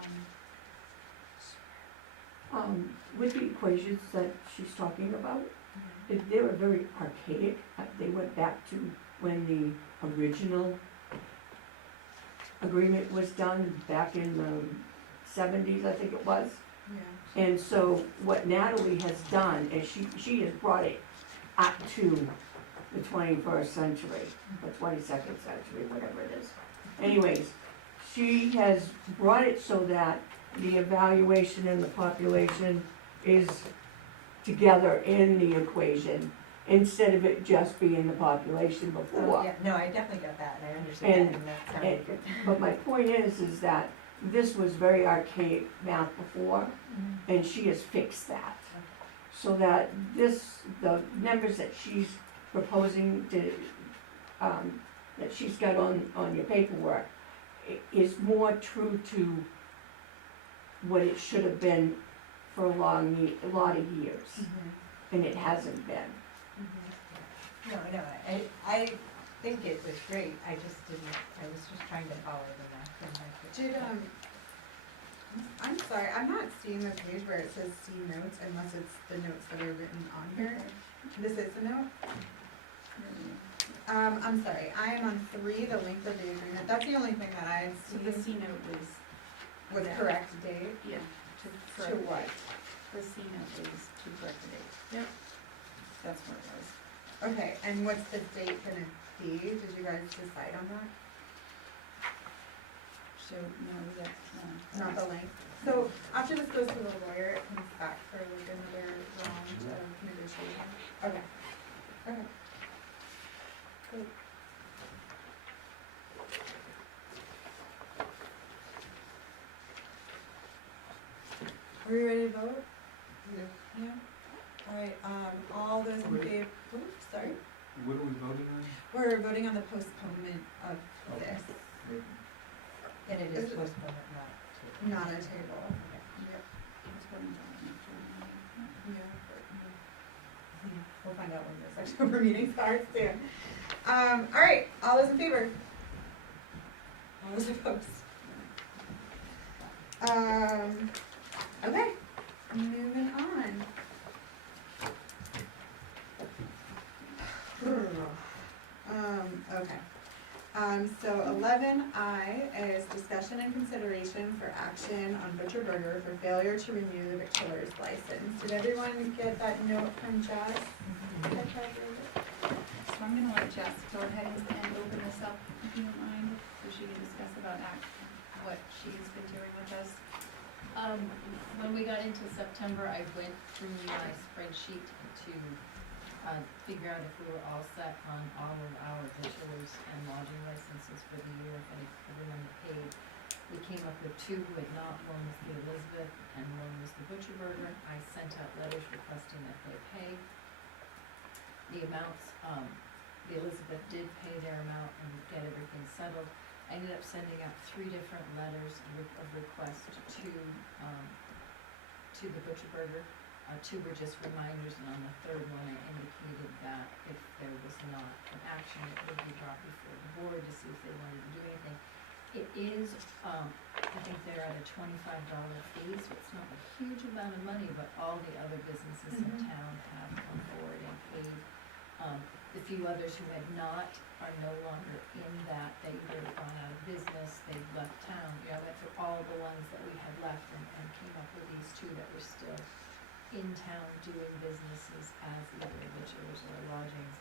postpone. With the equations that she's talking about, they were very archaic. They went back to when the original agreement was done, back in the 70s, I think it was. Yeah. And so what Natalie has done is she has brought it up to the 21st century, the 22nd century, whatever it is. Anyways, she has brought it so that the evaluation and the population is together in the equation, instead of it just being the population Oh, before. yeah, no, I definitely got that, I understand, And- and that sounded good. But my point is that this was very archaic math before, and she has fixed that. So that the numbers that she's proposing to, that she's got on your paperwork, is more true to what it should have been for a lot of years, and it hasn't been. No, I think it was great, I just didn't, I was just trying to follow the math and I could. Did, I'm sorry, I'm not seeing the page where it says see notes unless it's the notes that are written on here. This is the note? I'm sorry, I am on 3, the length of the agreement, that's the only thing that I So see the C note was. with correct date. Yeah, to To correct. what? The C note was to correct the date. Yep. That's what it was. Okay, and what's the date gonna be? Did you guys decide on that? So, no, that's, Not the length. So after this goes to the lawyer, it comes back for like another round of negotiation. Okay. Okay. Great. Are we ready to vote? Yeah. Yeah? Alright, all those in favor, oops, sorry. What are we voting on? We're voting on the postponement of Okay. this, And it Is is it- postponed, not to. not a table. Yep. We'll find out when this October meeting starts soon. Alright, all those in favor? All those opposed? Okay, moving on. Okay. So 11I is discussion and consideration for action on Butcher Burger for failure to renew the victualler's license. Did everyone get that note from Jess? So I'm gonna let Jess go ahead and open this up, if you don't mind, so she can discuss about what she's been doing with us. When we got into September, I went through my spreadsheet to figure out if we were all set on all of our bachelor's and lodging licenses for the year, if everyone had paid. We came up with two who had not, one was the Elizabeth and one was the Butcher Burger. I sent out letters requesting that they pay. The amounts, the Elizabeth did pay their amount and get everything settled. I ended up sending out 3 different letters of request to the Butcher Burger. 2 were just reminders, and on the 3rd one I indicated that if there was not an action, it would be brought before the board to see if they wanted to do anything. It is, I think they're at a $25 fee, so it's not a huge amount of money, but all the other businesses in town have come forward and paid. The few others who had not are no longer in that. They either have gone out of business, they've left town. I went through all the ones that we had left and came up with these 2 that were still in town doing businesses as either bachelors or lodgings.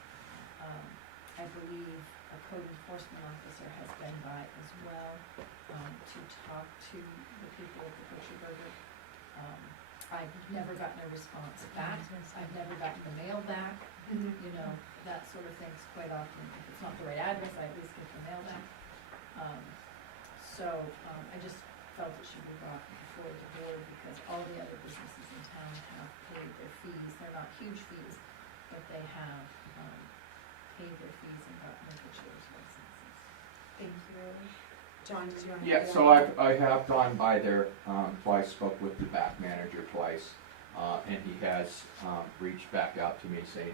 I believe a code enforcement officer has been by as well to talk to the people at the Butcher Burger. I've never gotten a response back. I've never gotten the mail back. You know, that sort of thing's quite often, if it's not the right address, I at least get the mail back. I just felt it should be brought before the board because all the other businesses in town have paid their fees. They're not huge fees, but they have paid their fees and gotten their bachelor's licenses. Thank you. John, did you want to? Yeah, so I have gone by there twice, spoke with the back manager twice, and he has reached back out to me saying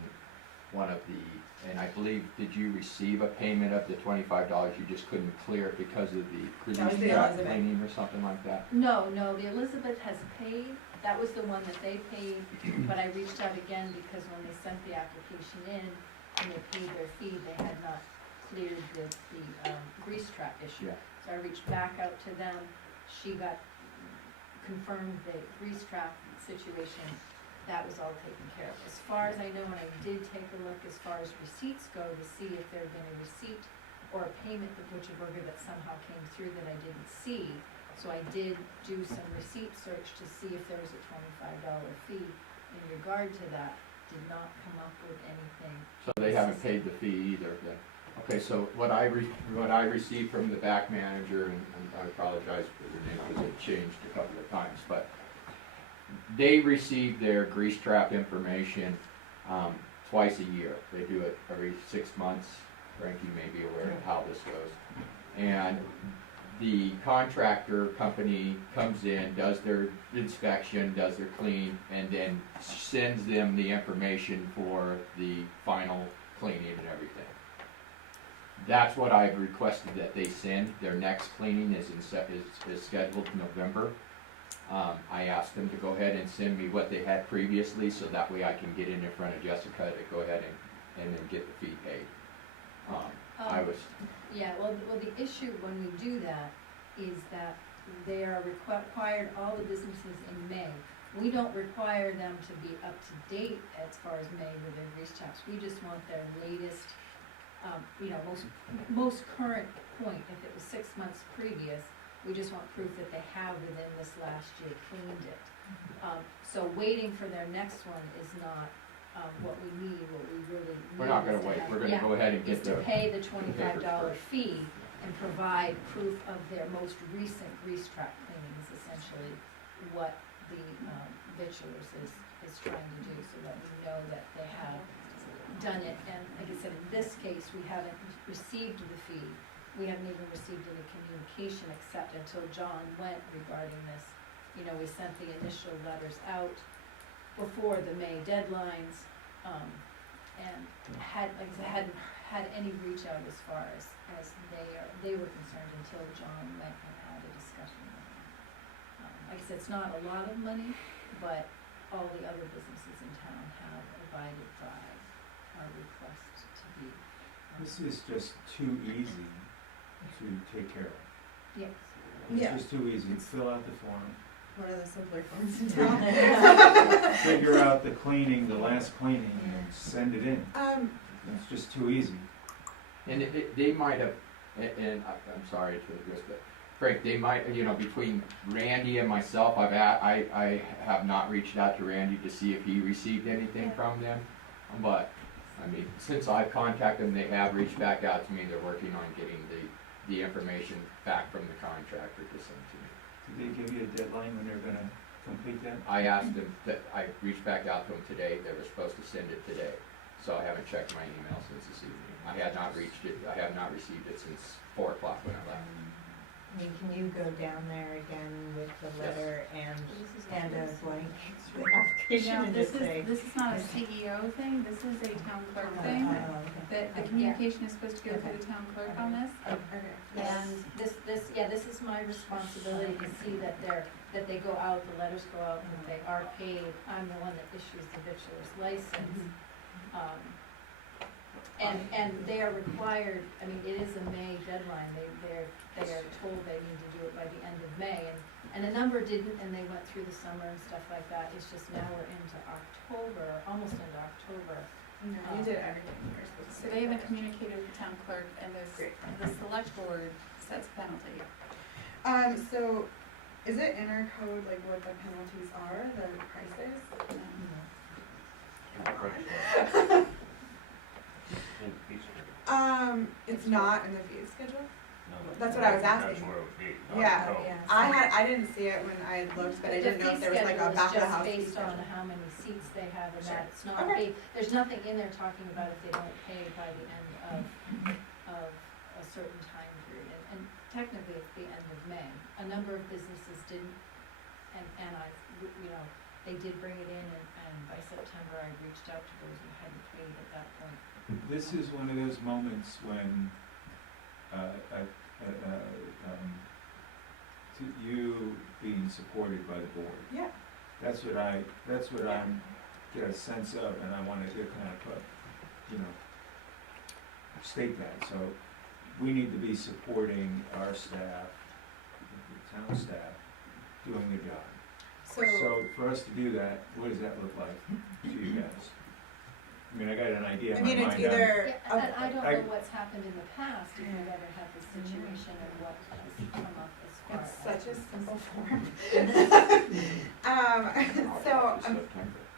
one of the, and I believe, did you receive a payment of the $25? You just couldn't clear it because of the police trap cleaning or something like that? No, the Elizabeth has paid. That was the one that they paid, but I reached out again because when they sent the application in and they paid their fee, they had not cleared the grease trap issue. Yeah. So I reached back out to them. She got confirmed the grease trap situation. That was all taken care of. As far as I know, and I did take a look as far as receipts go to see if there had been a receipt or a payment to Butcher Burger that somehow came through that I didn't see. So I did do some receipt search to see if there was a $25 fee in regard to that. Did not come up with anything. So they haven't paid the fee either then? Okay, so what I received from the back manager, and I apologize for the name because it changed a couple of times, but they receive their grease trap information twice a year. They do it every 6 months. Frankie may be aware of how this goes. And the contractor company comes in, does their inspection, does their clean, and then sends them the information for the final cleaning and everything. That's what I've requested that they send. Their next cleaning is scheduled in November. I asked them to go ahead and send me what they had previously, so that way I can get in front of Jessica to go ahead and then get the fee paid. Yeah, well, the issue when we do that is that they are required, all the businesses in May. We don't require them to be up to date as far as May with their grease traps. We just want their latest, most current point. If it was 6 months previous, we just want proof that they have within this last year cleaned it. So waiting for their next one is not what we need. What we really need. We're not gonna wait. We're gonna go ahead and get to pay the $25 fee and provide proof of their most recent grease trap cleaning is essentially what the bachelor's is trying to do, so that we know that they have done it. And like I said, in this case, we haven't received the fee. We haven't even received any communication except until John went regarding this. We sent the initial letters out before the May deadlines, and hadn't had any reach out as far as they were concerned until John went and had a discussion with them. Like I said, it's not a lot of money, but all the other businesses in town have abided by our request to be. This is just too easy to take care of. Yes. It's just too easy. Fill out the form. One of the simpler forms in town. Figure out the cleaning, the last cleaning, and send it in. It's just too easy. And they might have, and I'm sorry to this, but Frank, they might, between Randy and myself, I have not reached out to Randy to see if he received anything from them. But, I mean, since I've contacted them, they have reached back out to me, they're working on getting the information back from the contractor to send to me. Did they give you a deadline when they're gonna complete that? I asked them, that I reached back out to them today, they were supposed to send it today, so I haven't checked my email since this evening. I have not received it since 4 o'clock when I left. I mean, can you go down there again with the letter and a blank application No, and this just say? is not a CEO thing, this is a town clerk thing. The communication is supposed to go through the town clerk on this. And this is my responsibility to see that they go out, the letters go out, and they are paid. I'm the one that issues the victualler's license. And they are required, I mean, it is a May deadline, they are told they need to do it by the end of May, and a number didn't, and they went through the summer and stuff like that. It's just now we're into October, almost into October. No, you did everything you were supposed to. So they haven't communicated with the town clerk, and the select board sets penalty. So, is it in our code, like what the penalties are, the prices? It's not in the fee schedule? That's what I was asking. That's where it would be. Yeah, Yeah. I didn't see it when I looked, but I didn't know if there was like a back of the house fee The fee schedule is just based on schedule. how many seats they have, and Sure. that it's not, Okay. there's nothing in there talking about if they don't pay by the end of a certain time period. And technically, it's the end of May. A number of businesses didn't, and I, they did bring it in, and by September, I reached out to those who hadn't paid at that point. This is one of those moments when, to you being supported by the board. Yeah. That's what I'm, get a sense of, and I wanted to kind of put, state that. So we need to be supporting our staff, the town staff, doing their job. So for us to do that, what does that look like to you guys? I mean, I got an idea in my mind. It's either. Yeah, and I don't know what's happened in the past, if you've ever had this situation, and what has come up as far as. It's such a simple form. So,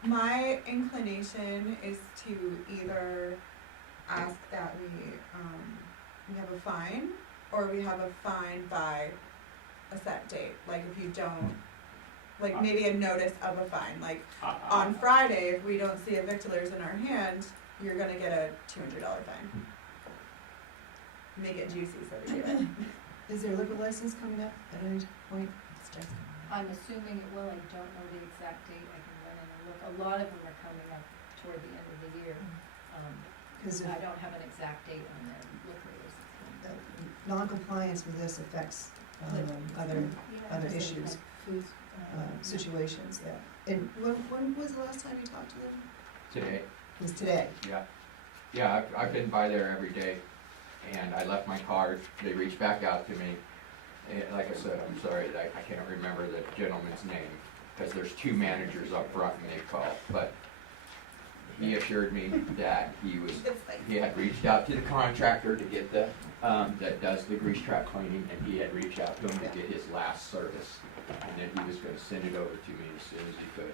my inclination is to either ask that we have a fine, or we have a fine by a set date. Like if you don't, like maybe a notice of a fine. Like on Friday, if we don't see a victualler's in our hand, you're gonna get a $200 fine. Make it juicy so we do it. Is there a liquor license coming up at any point? I'm assuming it will, I don't know the exact date, I can run in and look. A lot of them are coming up toward the end of the year. Because I don't have an exact date on their liquor license. non-compliance with this affects other issues, situations, yeah. And when was the last time you talked to them? Today. It was today. Yeah, I've been by there every day, and I left my card, they reached back out to me. And like I said, I'm sorry that I can't remember the gentleman's name, because there's 2 managers up front and they called, but he assured me that he had reached out to the contractor to get that does the grease trap cleaning, and he had reached out to him to get his last service, and then he was gonna send it over to me as soon as he could.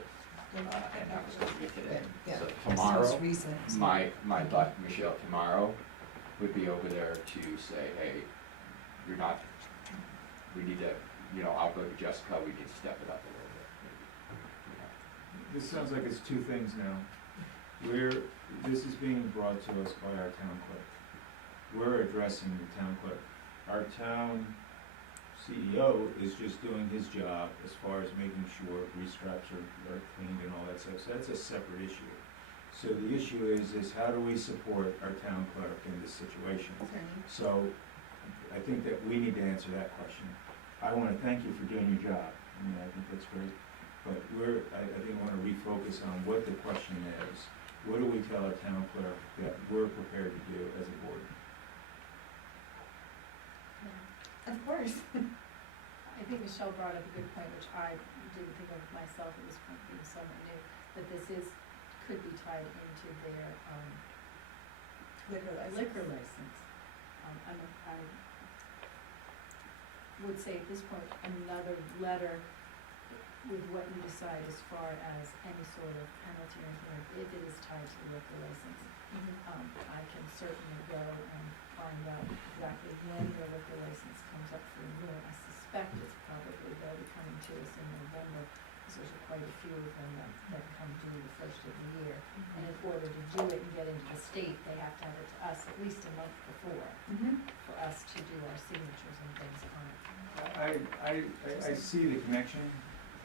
And that was gonna be today. Yeah. So So tomorrow, it's recent. my thought, Michelle, tomorrow would be over there to say, hey, you're not, we need to, I'll go to Jessica, we need to step it up a little bit. This sounds like it's 2 things now. This is being brought to us by our town clerk. We're addressing the town clerk. Our town CEO is just doing his job as far as making sure grease traps are cleaned and all that stuff, so that's a separate issue. So the issue is how do we support our town clerk in this situation? So I think that we need to answer that question. I wanna thank you for doing your job, I think that's great, but I think I wanna refocus on what the question is. What do we tell our town clerk that we're prepared to do as a board? Of course. I think Michelle brought up a good point, which I didn't think of myself at this point, being someone new, that this could be tied into their, liquor license. I would say at this point, another letter, with what you decide as far as any sort of penalty or anything, if it is tied to the liquor license. I can certainly go and find out exactly when their liquor license comes up for renewal. I suspect it's probably, they'll be coming to us in November, because there's quite a few of them that come due the first of the year. And in order to do it and get into the state, they have to have it to us at least a month before, for us to do our signatures and things on it. I see the connection,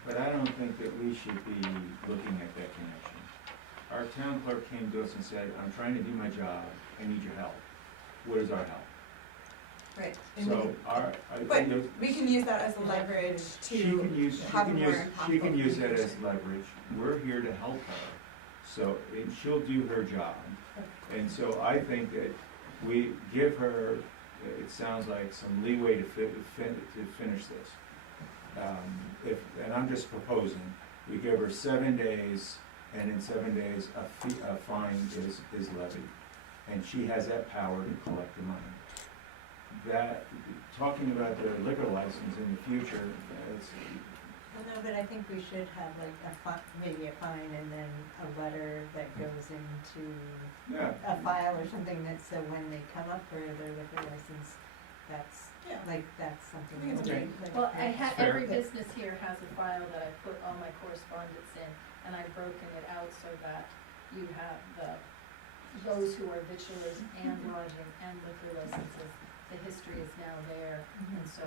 but I don't think that we should be looking at that connection. Our town clerk came to us and said, I'm trying to do my job, I need your help. What is our help? Right. And So but we can use that as a leverage to have a more impactful she can use that as communication. leverage. We're here to help her, so, and she'll do her job. And so I think that we give her, it sounds like, some leeway to finish this. And I'm just proposing, we give her 7 days, and in 7 days, a fine is levied. And she has that power to collect the money. That, talking about the liquor license in the future, Well, no, but I think we should have like maybe a fine and then a letter that goes into yeah, a file or something that, so when they come up for their liquor license, that's, that's something. I think it's Okay. great. Well, Fair. every business here has a file that I put all my correspondence in, and I've broken it out so that you have those who are victualers and lodging and liquor licenses. The history is now there, and so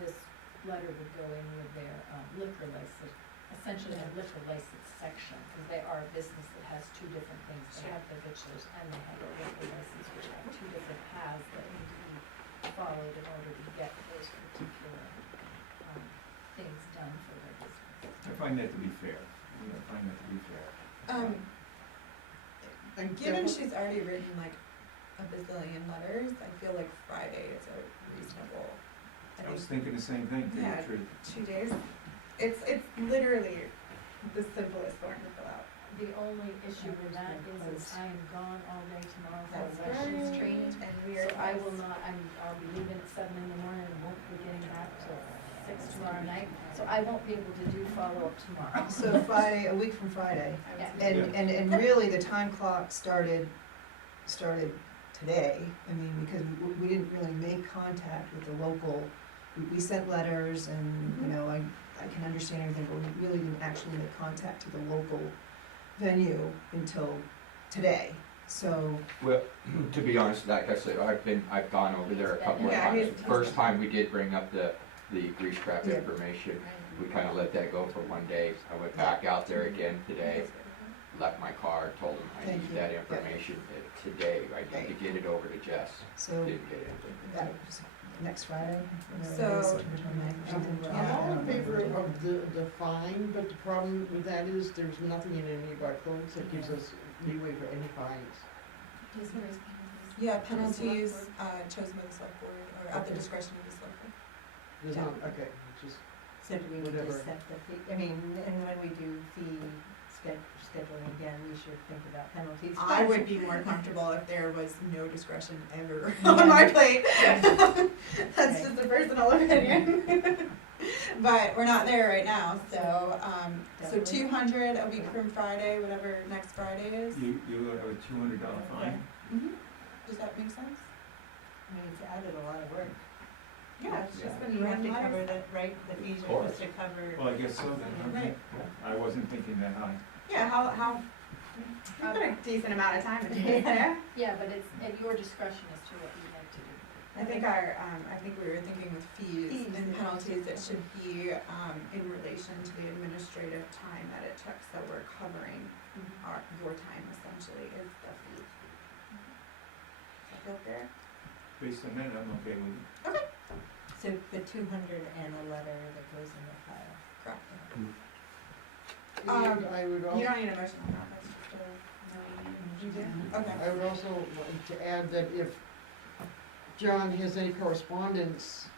this letter would go in with their liquor license, essentially a liquor license section, because they are a business that has two different things. They have the victualers and they have a liquor license, which have two different paths that need to be followed in order to get those particular things done for their business. I find that to be fair. I find that to be fair. Given she's already written like a bazillion letters, I feel like Friday is a reasonable. I was thinking the same thing, to Yeah, tell you the truth. 2 days. It's literally the simplest form to fill out. The only issue with that is I am gone all day tomorrow for That's elections right. training. And we are. So I will not, I'll be leaving at 7 in the morning and won't be getting back till 6 tomorrow night. So I won't be able to do follow-up tomorrow. So Friday, a week from Friday. Yeah. And really, the time clock started today. I mean, because we didn't really make contact with the local, we sent letters and, you know, I can understand everything, but we really didn't actually make contact to the local venue until today. So, Well, to be honest, like I said, I've gone over there a couple of Yeah, times. First time we did bring up the grease trap Yeah. information, we kinda let that go for one day. I went back out there again today, left my card, told them I Thank need you. that Yeah. information today. I need to get it over to Jess. so, Didn't get it. that was next Friday, whatever it So- is, September 29th or something. I'm all in favor of the fine, but the problem with that is there's nothing in any of our codes that gives us leeway for any fines. Yeah, penalties chosen by the select board or at the Okay. discretion of the select board. There's not, okay, just, So do we need Whatever. to set the fee, I mean, and when we do fee scheduling again, we should think about penalties. I would be more comfortable if there was no discretion ever on my plate. That's just a personal opinion. But we're not there right now, so, so 200 a week from Friday, whatever next Friday is. You have a $200 fine? Does that make sense? I mean, it's added a lot of work. Yeah, it's just been You have to written cover letters. the, right, the fees Of are course. supposed to cover. Well, I guess so then. Okay. Right. I wasn't thinking that high. Yeah, how, we've got a decent amount of time to do it there. Yeah, but it's at your discretion as to what you'd like to do. I think I think we were thinking with fees and penalties, it should be, in relation to the administrative time that it took, so we're covering your time essentially is the fee. Does that feel fair? Based on that, I'm okay with it. So the 200 and a letter that goes in the file. Correct. and I would also. You don't need a motion on that, that's just a, you do? Okay. I would also like to add that if John has any correspondence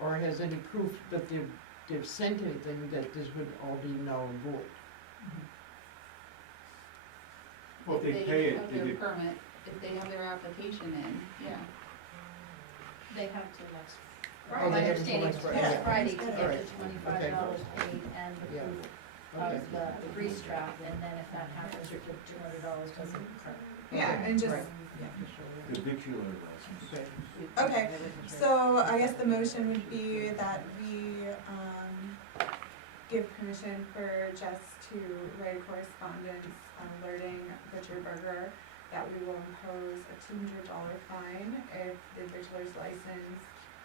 or has any proof that they've sent anything, that this would all be null and void. Well, if they They pay it, have their permit, if they have their application in, yeah. They have till next Oh, My they have until understanding next is Friday. next Friday to Alright. get the $25 paid and the Yeah. proof Okay. of the grease trap, and then if that happens, your $200 doesn't occur. Yeah, and just, Right. yeah. The victular license. Okay, so I guess the motion would be that we, give permission for Jess to write a correspondence alerting Butcher Burger that we will impose a $200 fine if the victualer's license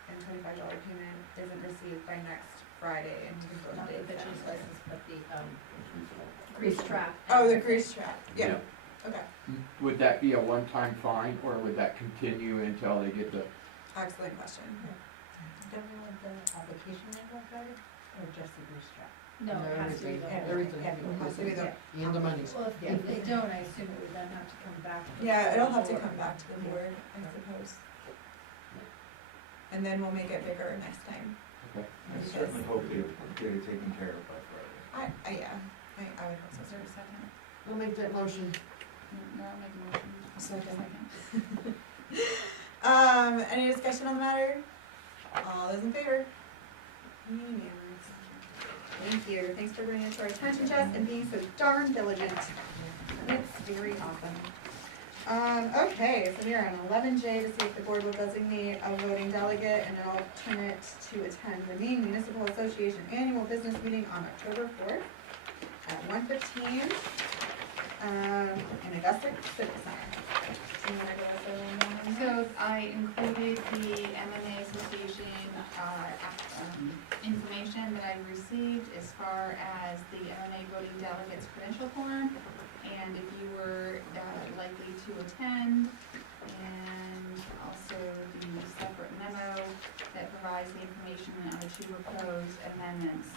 and $25 payment isn't received by next Friday and we can go Not to the bid butcher's then. license, but the, grease trap. Oh, the grease trap, yeah, okay, Would that be a one-time fine, or would that continue until they get the, excellent question. Don't we want the application number credit, or just the grease trap? No, No, it has to be the whole. everything. Everything. Has to be the- And the money. Well, if they don't, I assume it would then have to come back. Yeah, it'll have to come back to the board, I suppose. And then we'll make it bigger next time. okay? I certainly hope they get it taken care of by Friday. Yeah, I would hope so. Is there a second? I'll make that motion. No, I'll make a motion. Second. Any discussion on the matter? All those in favor? Unanimous. Thank you, thanks for bringing it to our attention, Jess, and being so darn diligent. It's very awesome. Okay, so we are on 11J to see if the board will designate a voting delegate and an alternate to attend the Maine Municipal Association Annual Business Meeting on October 4th at 1:15 in Augusta Civic Center. Do you wanna go with the one? So I included the MMA Association, information that I received as far as the MMA voting delegates credential form, and if you were, likely to attend, and also the separate memo that provides the information on the 2 proposed amendments.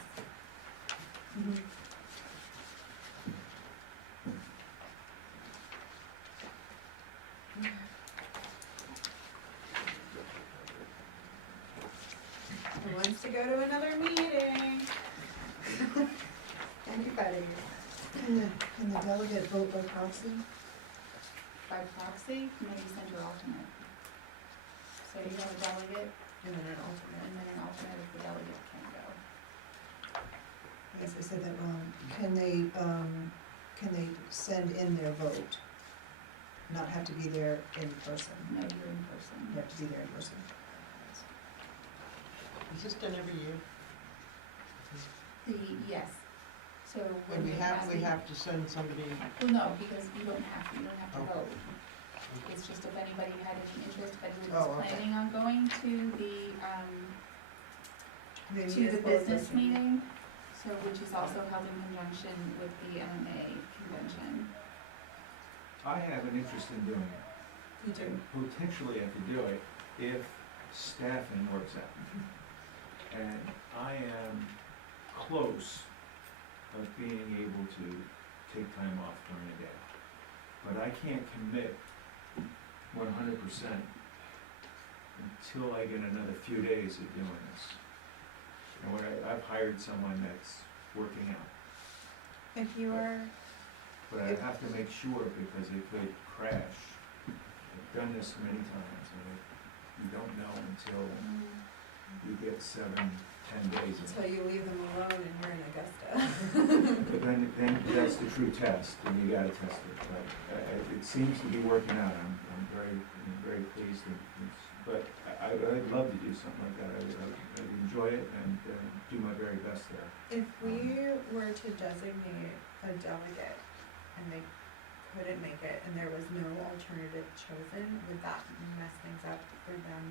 Who wants to go to another meeting? Anybody? Can the delegate vote by proxy? By proxy, maybe send your alternate. So you have a delegate, And then an alternate. and then an alternate if the delegate can't go. I guess I said that wrong. Can they send in their vote? Not have to be there in person? No, you're in person. You have to be there in person. Is this done every year? Yes, so When when we have to send somebody, well, no, because you don't have to Oh. vote. It's just if anybody had any interest, if anyone Oh, was okay. planning on going to the The to the municipal business association. meeting, so which is also held in conjunction with the MMA convention. I have an interest in doing it. You do. Potentially I could do it if staffing works out. And I am close of being able to take time off during the day. But I can't commit 100% until I get another few days of doing this. And I've hired someone that's working out, If you are, but I have to make sure because it could crash. I've done this many times, and you don't know until you get 7-10 days of until you leave them alone and you're in Augusta. But then that's the true test, and you gotta test it, but it seems to be working out, I'm very pleased, but I'd love to do something like that, I'd enjoy it and do my very best there. If we were to designate a delegate and they couldn't make it and there was no alternative chosen, would that mess things up for them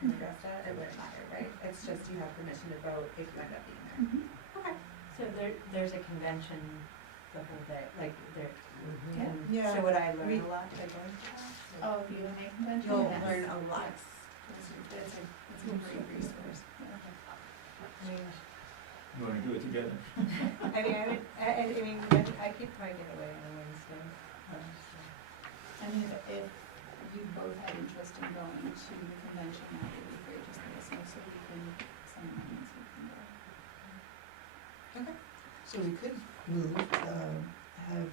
in Augusta? It wouldn't matter, right? It's just you have permission to vote if you end up being there. Okay. So there's a convention the whole day, like there, and Yeah. so would I learn We- a lot by going to that? Oh, the MMA convention? You'll Yes. learn a lot. It's a great resource. You wanna do it together? I mean, I could probably get away on a Wednesday. I mean, if you both had interest in going to the convention, that would be great, just let us know so we can send amendments we can go. Okay. So we could move, have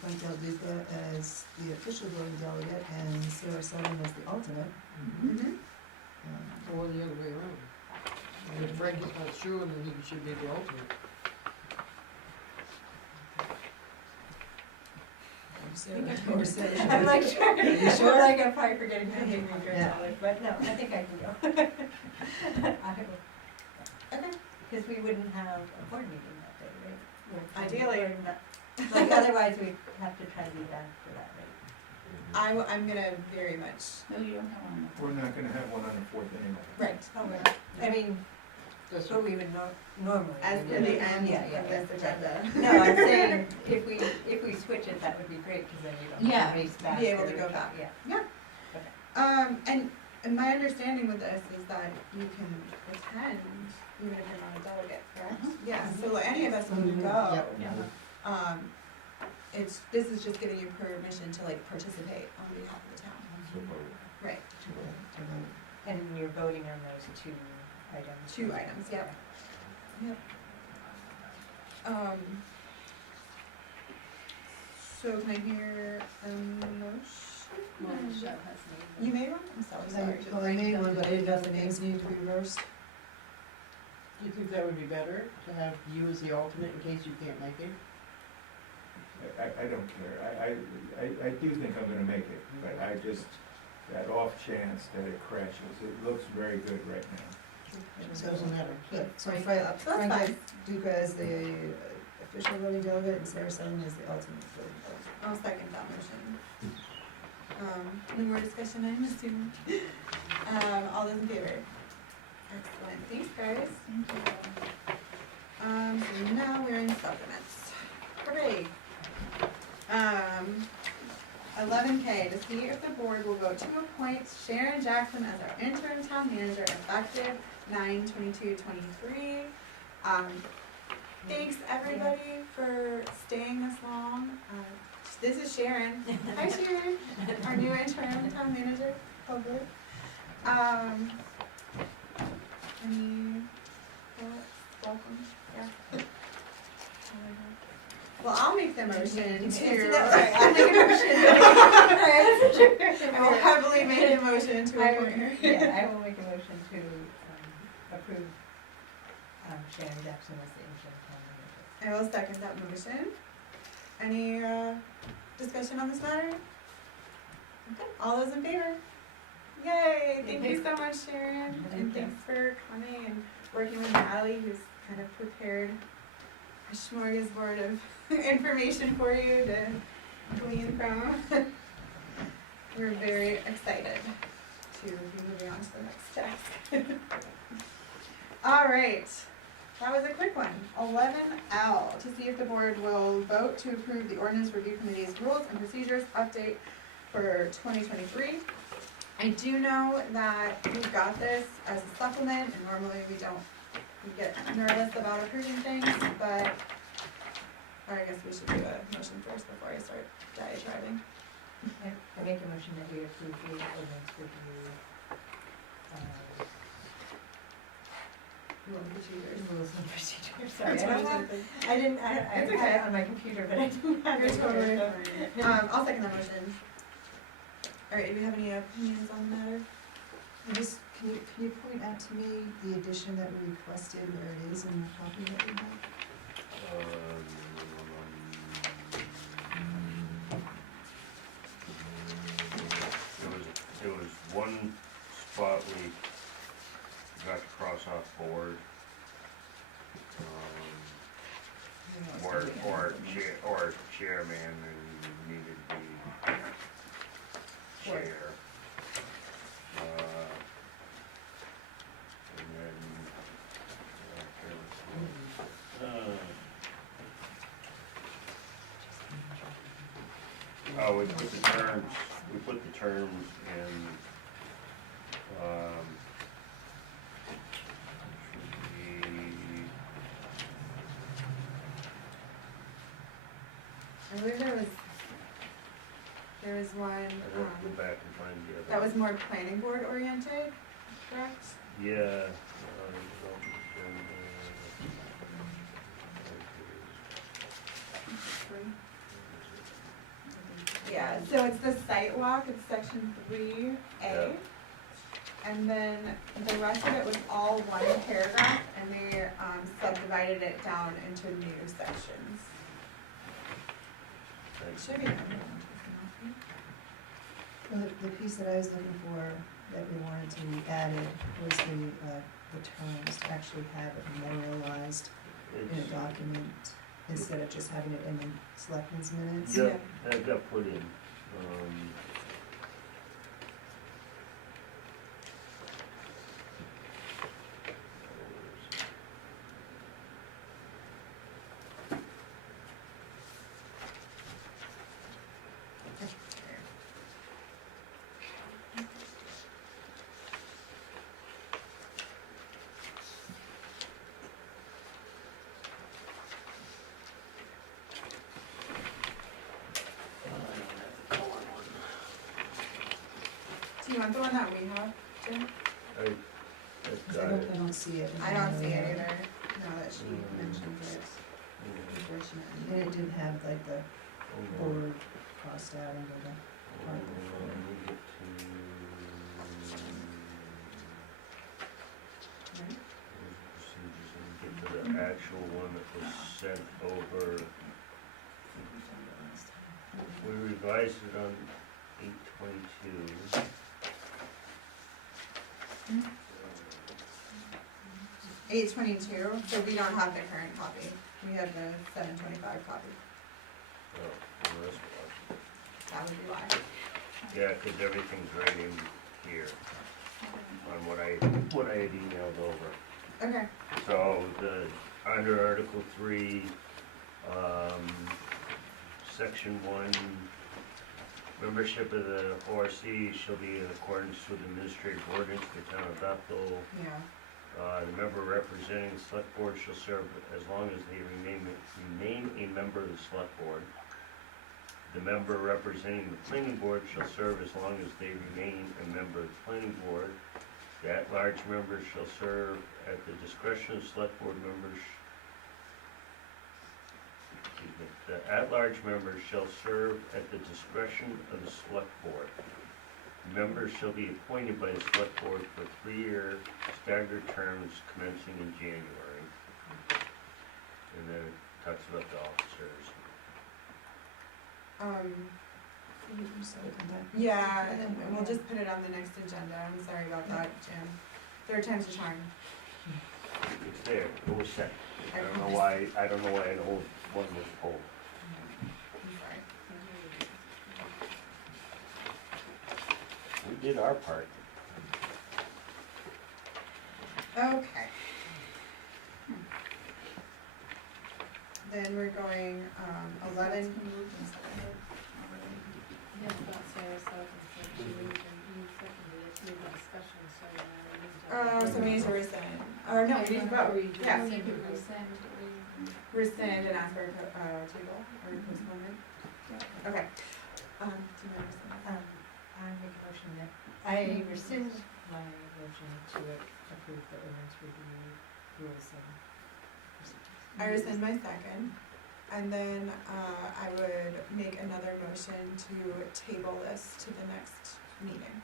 Frank Del Duca as the official voting delegate and Sarah Sullivan as the alternate. Mm-hmm. or the other way around. And if Frank is not sure, then he should be the alternate. I'm like, sure, Are you sure? we're like, I'm probably forgetting something major, Yeah. but no, I think I can go. I will. Okay. Because we wouldn't have a board meeting that day, right? Ideally. Like, otherwise we have to try to be back for that, right? I'm gonna very much, No, you don't have one on the We're not gonna have one on the fourth anyway. right, Oh, well, I mean, That's but we would normally. as we per would. the end Yeah, of yeah, this yeah. agenda. No, I'm saying, if we switch it, that would be great, because then you don't Yeah. have to race back. Be able to or- go back. Yeah. And my understanding with this is that you can attend even if you're not a delegate, correct? Yeah, so any of us can go. Yep. This is just giving you permission to like participate on behalf of the town. Right, And you're voting on those two items? 2 items, yep. Yep. So can I hear a motion? You made one? I'm so sorry. Well, I made one, but I didn't know if the names needed to be reversed. Do you think that would be better, to have you as the alternate in case you can't make it? I don't care, I do think I'm gonna make it, but I just, that off chance that it crashes, it looks very good right now. It doesn't matter. Good, so Right. Frank That's fine. Duca as the official voting delegate and Sarah Sullivan as the alternate voting delegate. I'll second that motion. No more discussion, I'm assuming. All those in favor? Excellent, thanks guys. Thank you. So now we're in supplements. Hooray. 11K, to see if the board will vote to appoint Sharon Jackson as our interim town manager effective 9/22/23. Thanks everybody for staying this long. This is Sharon. Hi Sharon, our new interim town manager, hopefully. Any thoughts? Welcome, yeah. Well, I'll make the motion to. I'll make a motion. I will heavily make a motion to appoint her. Yeah, I will make a motion to approve Sharon Jackson as the interim town manager. I will second that motion. Any discussion on this matter? Okay, all those in favor? Yay, thank you so much, Sharon, and thanks for coming and working with Natalie, who's kind of prepared a smorgasbord of information for you to glean from. We're very excited to be moving on to the next task. All right, that was a quick one. 11L, to see if the board will vote to approve the ordinance review committee's rules and procedures update for 2023. I do know that we've got this as a supplement, and normally we get nervous about approving things, but I guess we should do a motion first before I start diatribing. I make a motion that we approve the ordinance review. Rules and procedures, sorry. It's I don't fine. have, I didn't, I It's had okay. it on my computer, but I didn't have You're it. totally here, so- I'll second that motion. Alright, do we have any opinions on the matter? Can you point out to me the addition that we requested, where it is in the copy that we have? It was one spot we got to cross off board. Or chairman and needed to be chair. And then, we put the terms in, I believe there was one, I have to go back and find the other. that was more planning board oriented, correct? Yeah. Yeah, so it's the site walk, it's section 3A. Yeah. And then the rest of it was all one paragraph, and they subdivided it down into new sections. It should be done. Well, the piece that I was looking for, that we wanted to be added, was the terms, to actually have it memorialized in a document, instead of just having it in the selectmen's minutes. Yeah, that got put in, Do you want the one that we have, Jim? I don't see it. I don't see it either, now that she mentioned it, unfortunately. And it didn't have like the board crossed out under the part before. Get to the actual one that was sent over. We revised it on 8/22. 8/22, so we don't have the current copy, we have the 7/25 copy, Oh, well, that's why. that would be why. Yeah, 'cause everything's right in here on what I had emailed over. Okay, So under Article 3, Section 1, membership of the ORC shall be in accordance with administrative ordinance for the town of Bethel. yeah, The member representing the select board shall serve as long as they remain a member of the select board. The member representing the planning board shall serve as long as they remain a member of the planning board. The at-large members shall serve at the discretion of select board members. The at-large members shall serve at the discretion of the select board. Members shall be appointed by the select board for 3-year staggered terms commencing in January. And then it talks about the officers. yeah, and we'll just put it on the next agenda, I'm sorry about that, Jim. Third time's a charm. It's there, it was sent. I don't know why an old one was pulled. I'm sorry. We did our part. Okay. Then we're going, 11. Yeah, about Sarah South and she moved and you seconded it, you had discussion, so So we need to rescind, or no, we need to vote, yeah. We need to rescind, Rescind and ask for a table or postponement? Okay. Do you want to rescind? I make a motion that, I rescind my motion to approve the ordinance review rules and I rescind my second, and then I would make another motion to table this to the next meeting.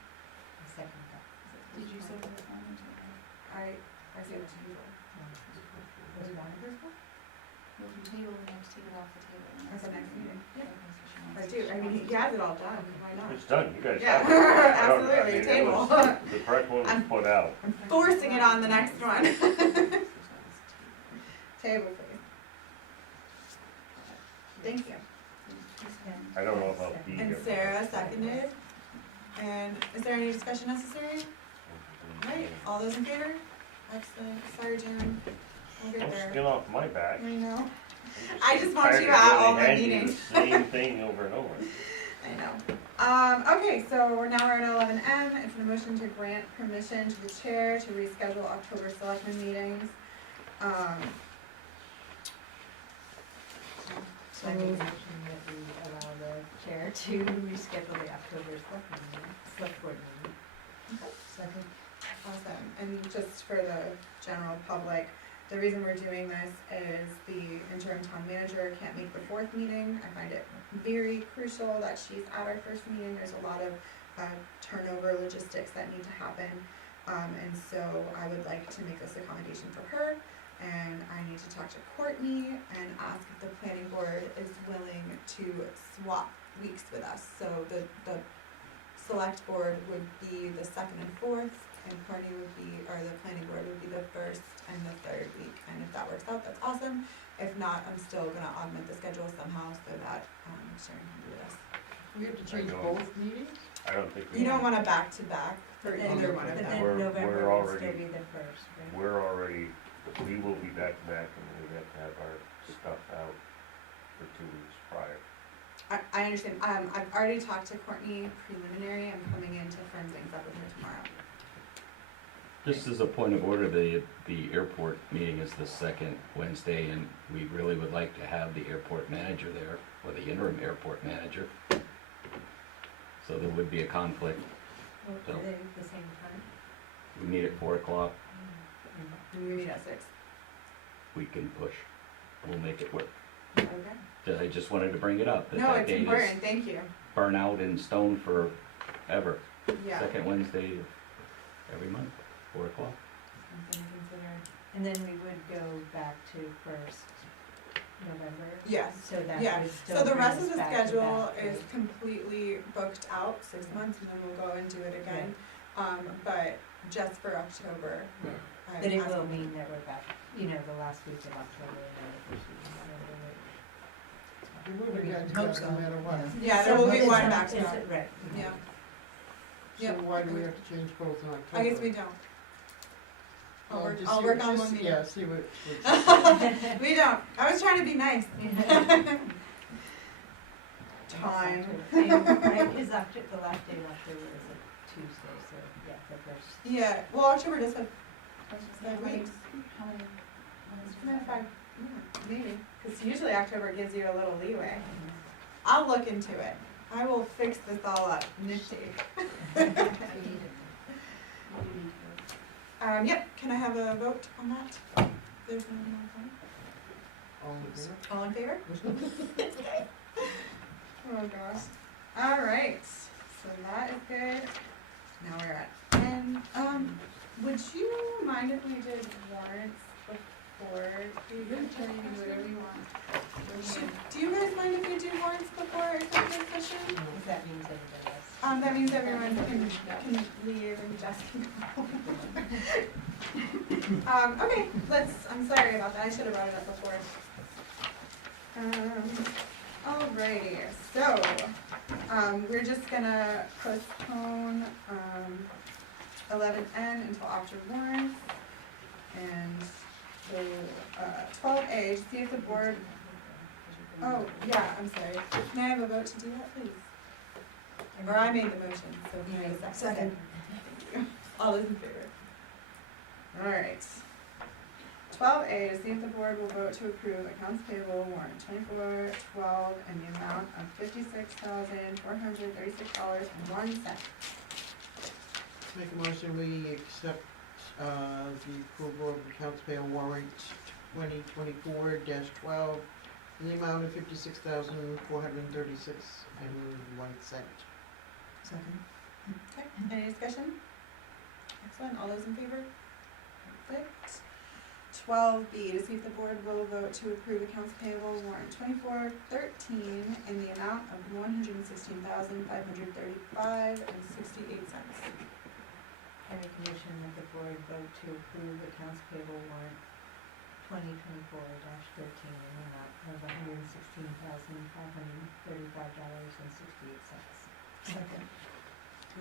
second that. Did you say the first one? I said table. Was it on the first one? Well, if you table, we have to take it off the table. At the next meeting. Yeah. I do, I mean, he has it all done, why not? It's done, you guys Yeah, have it. I don't- I absolutely, mean, it table. was- The correct one was put out. I'm forcing it on the next one. Table, please. Thank you. I don't know if I'll be here. And Sarah seconded. And is there any discussion necessary? Right, all those in favor? Excellent, sorry Jim, we'll get Don't there. skin off my back. I know, I'm I just want tired you of at really all the handing you meetings. the same thing over and over. I know. Okay, so we're now at 11M, it's a motion to grant permission to the chair to reschedule October selectmen meetings. So I make a motion that we allow the chair to reschedule the October select board meeting. Second. Awesome, and just for the general public, the reason we're doing this is the interim town manager can't make the 4th meeting. I find it very crucial that she's at our first meeting, there's a lot of turnover logistics that need to happen. And so I would like to make this accommodation for her, and I need to talk to Courtney and ask if the planning board is willing to swap weeks with us. So the select board would be the second and fourth, and Courtney would be, or the planning board would be the first and the third week. And if that works out, that's awesome. If not, I'm still gonna augment the schedule somehow so that Sharon can be with us. We have to change both meetings? I don't think we. You don't want a back-to-back for But then- either one of But them. then We're November will already- still be the first, right? We're already, we will be back to back and we have to have our stuff out for 2 weeks prior. I understand. I've already talked to Courtney preliminary. I'm coming in to firm things up with her tomorrow. Just as a point of order, the airport meeting is the second Wednesday, and we really would like to have the airport manager there, or the interim airport manager. So there would be a conflict. Well, So- are they the same time? We meet at 4 o'clock, We meet at 6. we can push, we'll make it work. Okay. I just wanted to bring it up, that No, that it's date is important. Thank you. burn out in stone forever. Yeah. Second Wednesday of every month, 4 o'clock. Something to consider. And then we would go back to first November? Yes. So that Yeah. would still So the bring rest us of the back to schedule back, is right? completely booked out 6 months, and then we'll go and do it again. But just for October. I'm But it asking- will mean that we're back, you know, the last week of October and then the first week of November. We would have got to Hope back so. no matter what. Yeah, there will be It's one not- back to it's- back. Right. Yeah. So Yep. why do we have to change both in October? I guess we don't. I'll Well, work, just I'll see work what- on just- one meeting. Yeah, see what. We don't. I was trying to be nice. Time. Right, is October, the last day of October is a Tuesday, so yeah, the first. Yeah, well, October does have How 5 many, weeks. how many? No, 5, yeah, maybe, because usually October gives you a little leeway. I'll look into it. I will fix this all up, nifty. Yep, can I have a vote on that? There's no more vote. All in favor? All in favor? Oh gosh. All right, so that is good. Now we're at N. Would you mind if we did warrants before we adjourn? Whatever you want. Do you guys mind if we do warrants before executive session? If that means everybody else. That means everyone can leave and Jess can go. Okay, I'm sorry about that, I should have brought it up before. Alrighty, so, we're just gonna postpone, 11N until after warrants. And so, 12A, to see if the board, oh, yeah, I'm sorry, may I have a vote to do that, please? Or I made the motion, so can I have a second? All those in favor? Alright. 12A, to see if the board will vote to approve accounts payable warrant 2412 in the amount of $56,436.01. Make a motion, we accept, the approval of accounts payable warrant 2024-12 in the amount of $56,436.01. Second. Okay, any discussion? Excellent, all those in favor? Perfect. 12B, to see if the board will vote to approve accounts payable warrant 2413 in the amount of $116,535.68. I make a motion that the board vote to approve accounts payable warrant 2024-13 in the amount of $116,535.68. Second.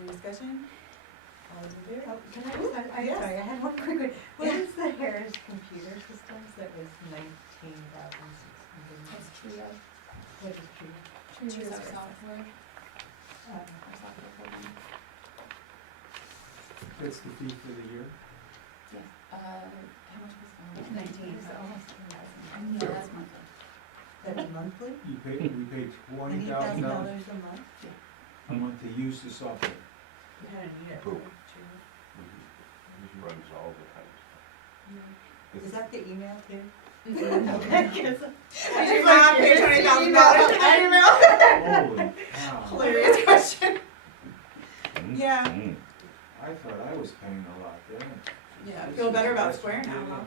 Any discussion? All those in favor? Oh, can I just, I'm Yes. sorry, I had one quick one. What Yeah. is the Harris Computer Systems that was $19,600? That's Trio. What is Trio? Trio is our Service. software, Uh, our software program. That's the fee for the year? Yes, how much was that? 19. It's almost 10,000. No, that's monthly. That's monthly? We paid $20,000 $20,000 a month? a month to use the software. You kind of need it. Cool. for Trio. Runs all the time. Is that the email too? Okay. Okay. I do not pay $20,000 to email. Holy cow. Hilarious question. Mm, Yeah. mm. I I thought I was paying a lot there. Yeah, feel better about Square now, huh?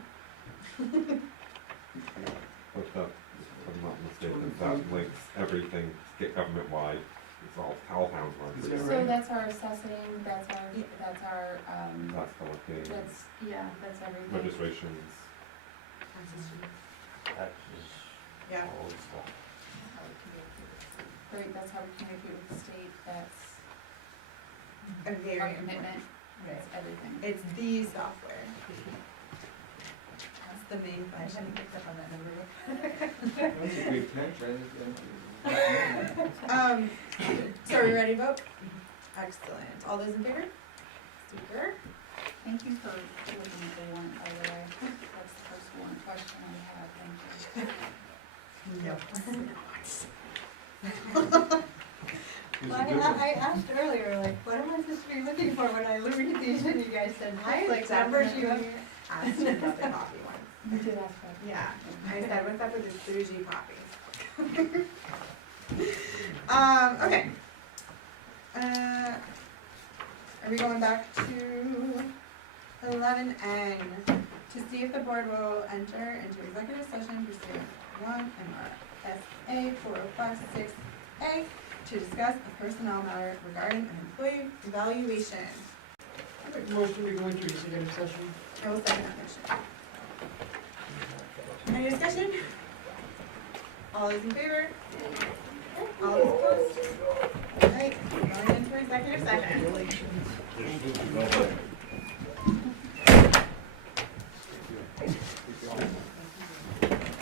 But that, if I'm not mistaken, that links everything, get government-wide, it's all towns run. Is that So right? that's our assessing, that's our, That's collecting that's everything. registrations. Taxes, Yeah. all this stuff. Right, that's how we communicate with the state, that's A our very commitment, Right. that's everything. It's the software. That's the main I function. should have picked up on that number. That's a big catch, right? So are we ready to vote? Excellent. All those in favor? Super. Thank you for looking at the warrant, by the way. That's the first warrant question I had, thank you. Well, I asked earlier, like, what am I supposed to be looking for when I read these, and you guys said, like, numbers you have. Asked you about the copy one. You did ask that. Yeah, I said, what's up with the 3G copies? Okay. Are we going back to 11N to see if the board will enter into executive session pursuant to 1 MRSA 4056A to discuss a personnel matter regarding an employee evaluation. I make a motion to go into executive session. I will second that motion. Any discussion? All those in favor? All those opposed? Alright, going into executive session.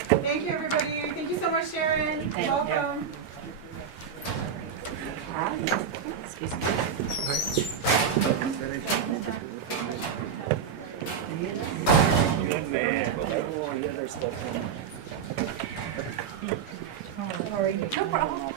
Thank you, everybody. Thank you so much, Sharon. Thank you. Welcome. Excuse me. Good man. Sorry. No problem.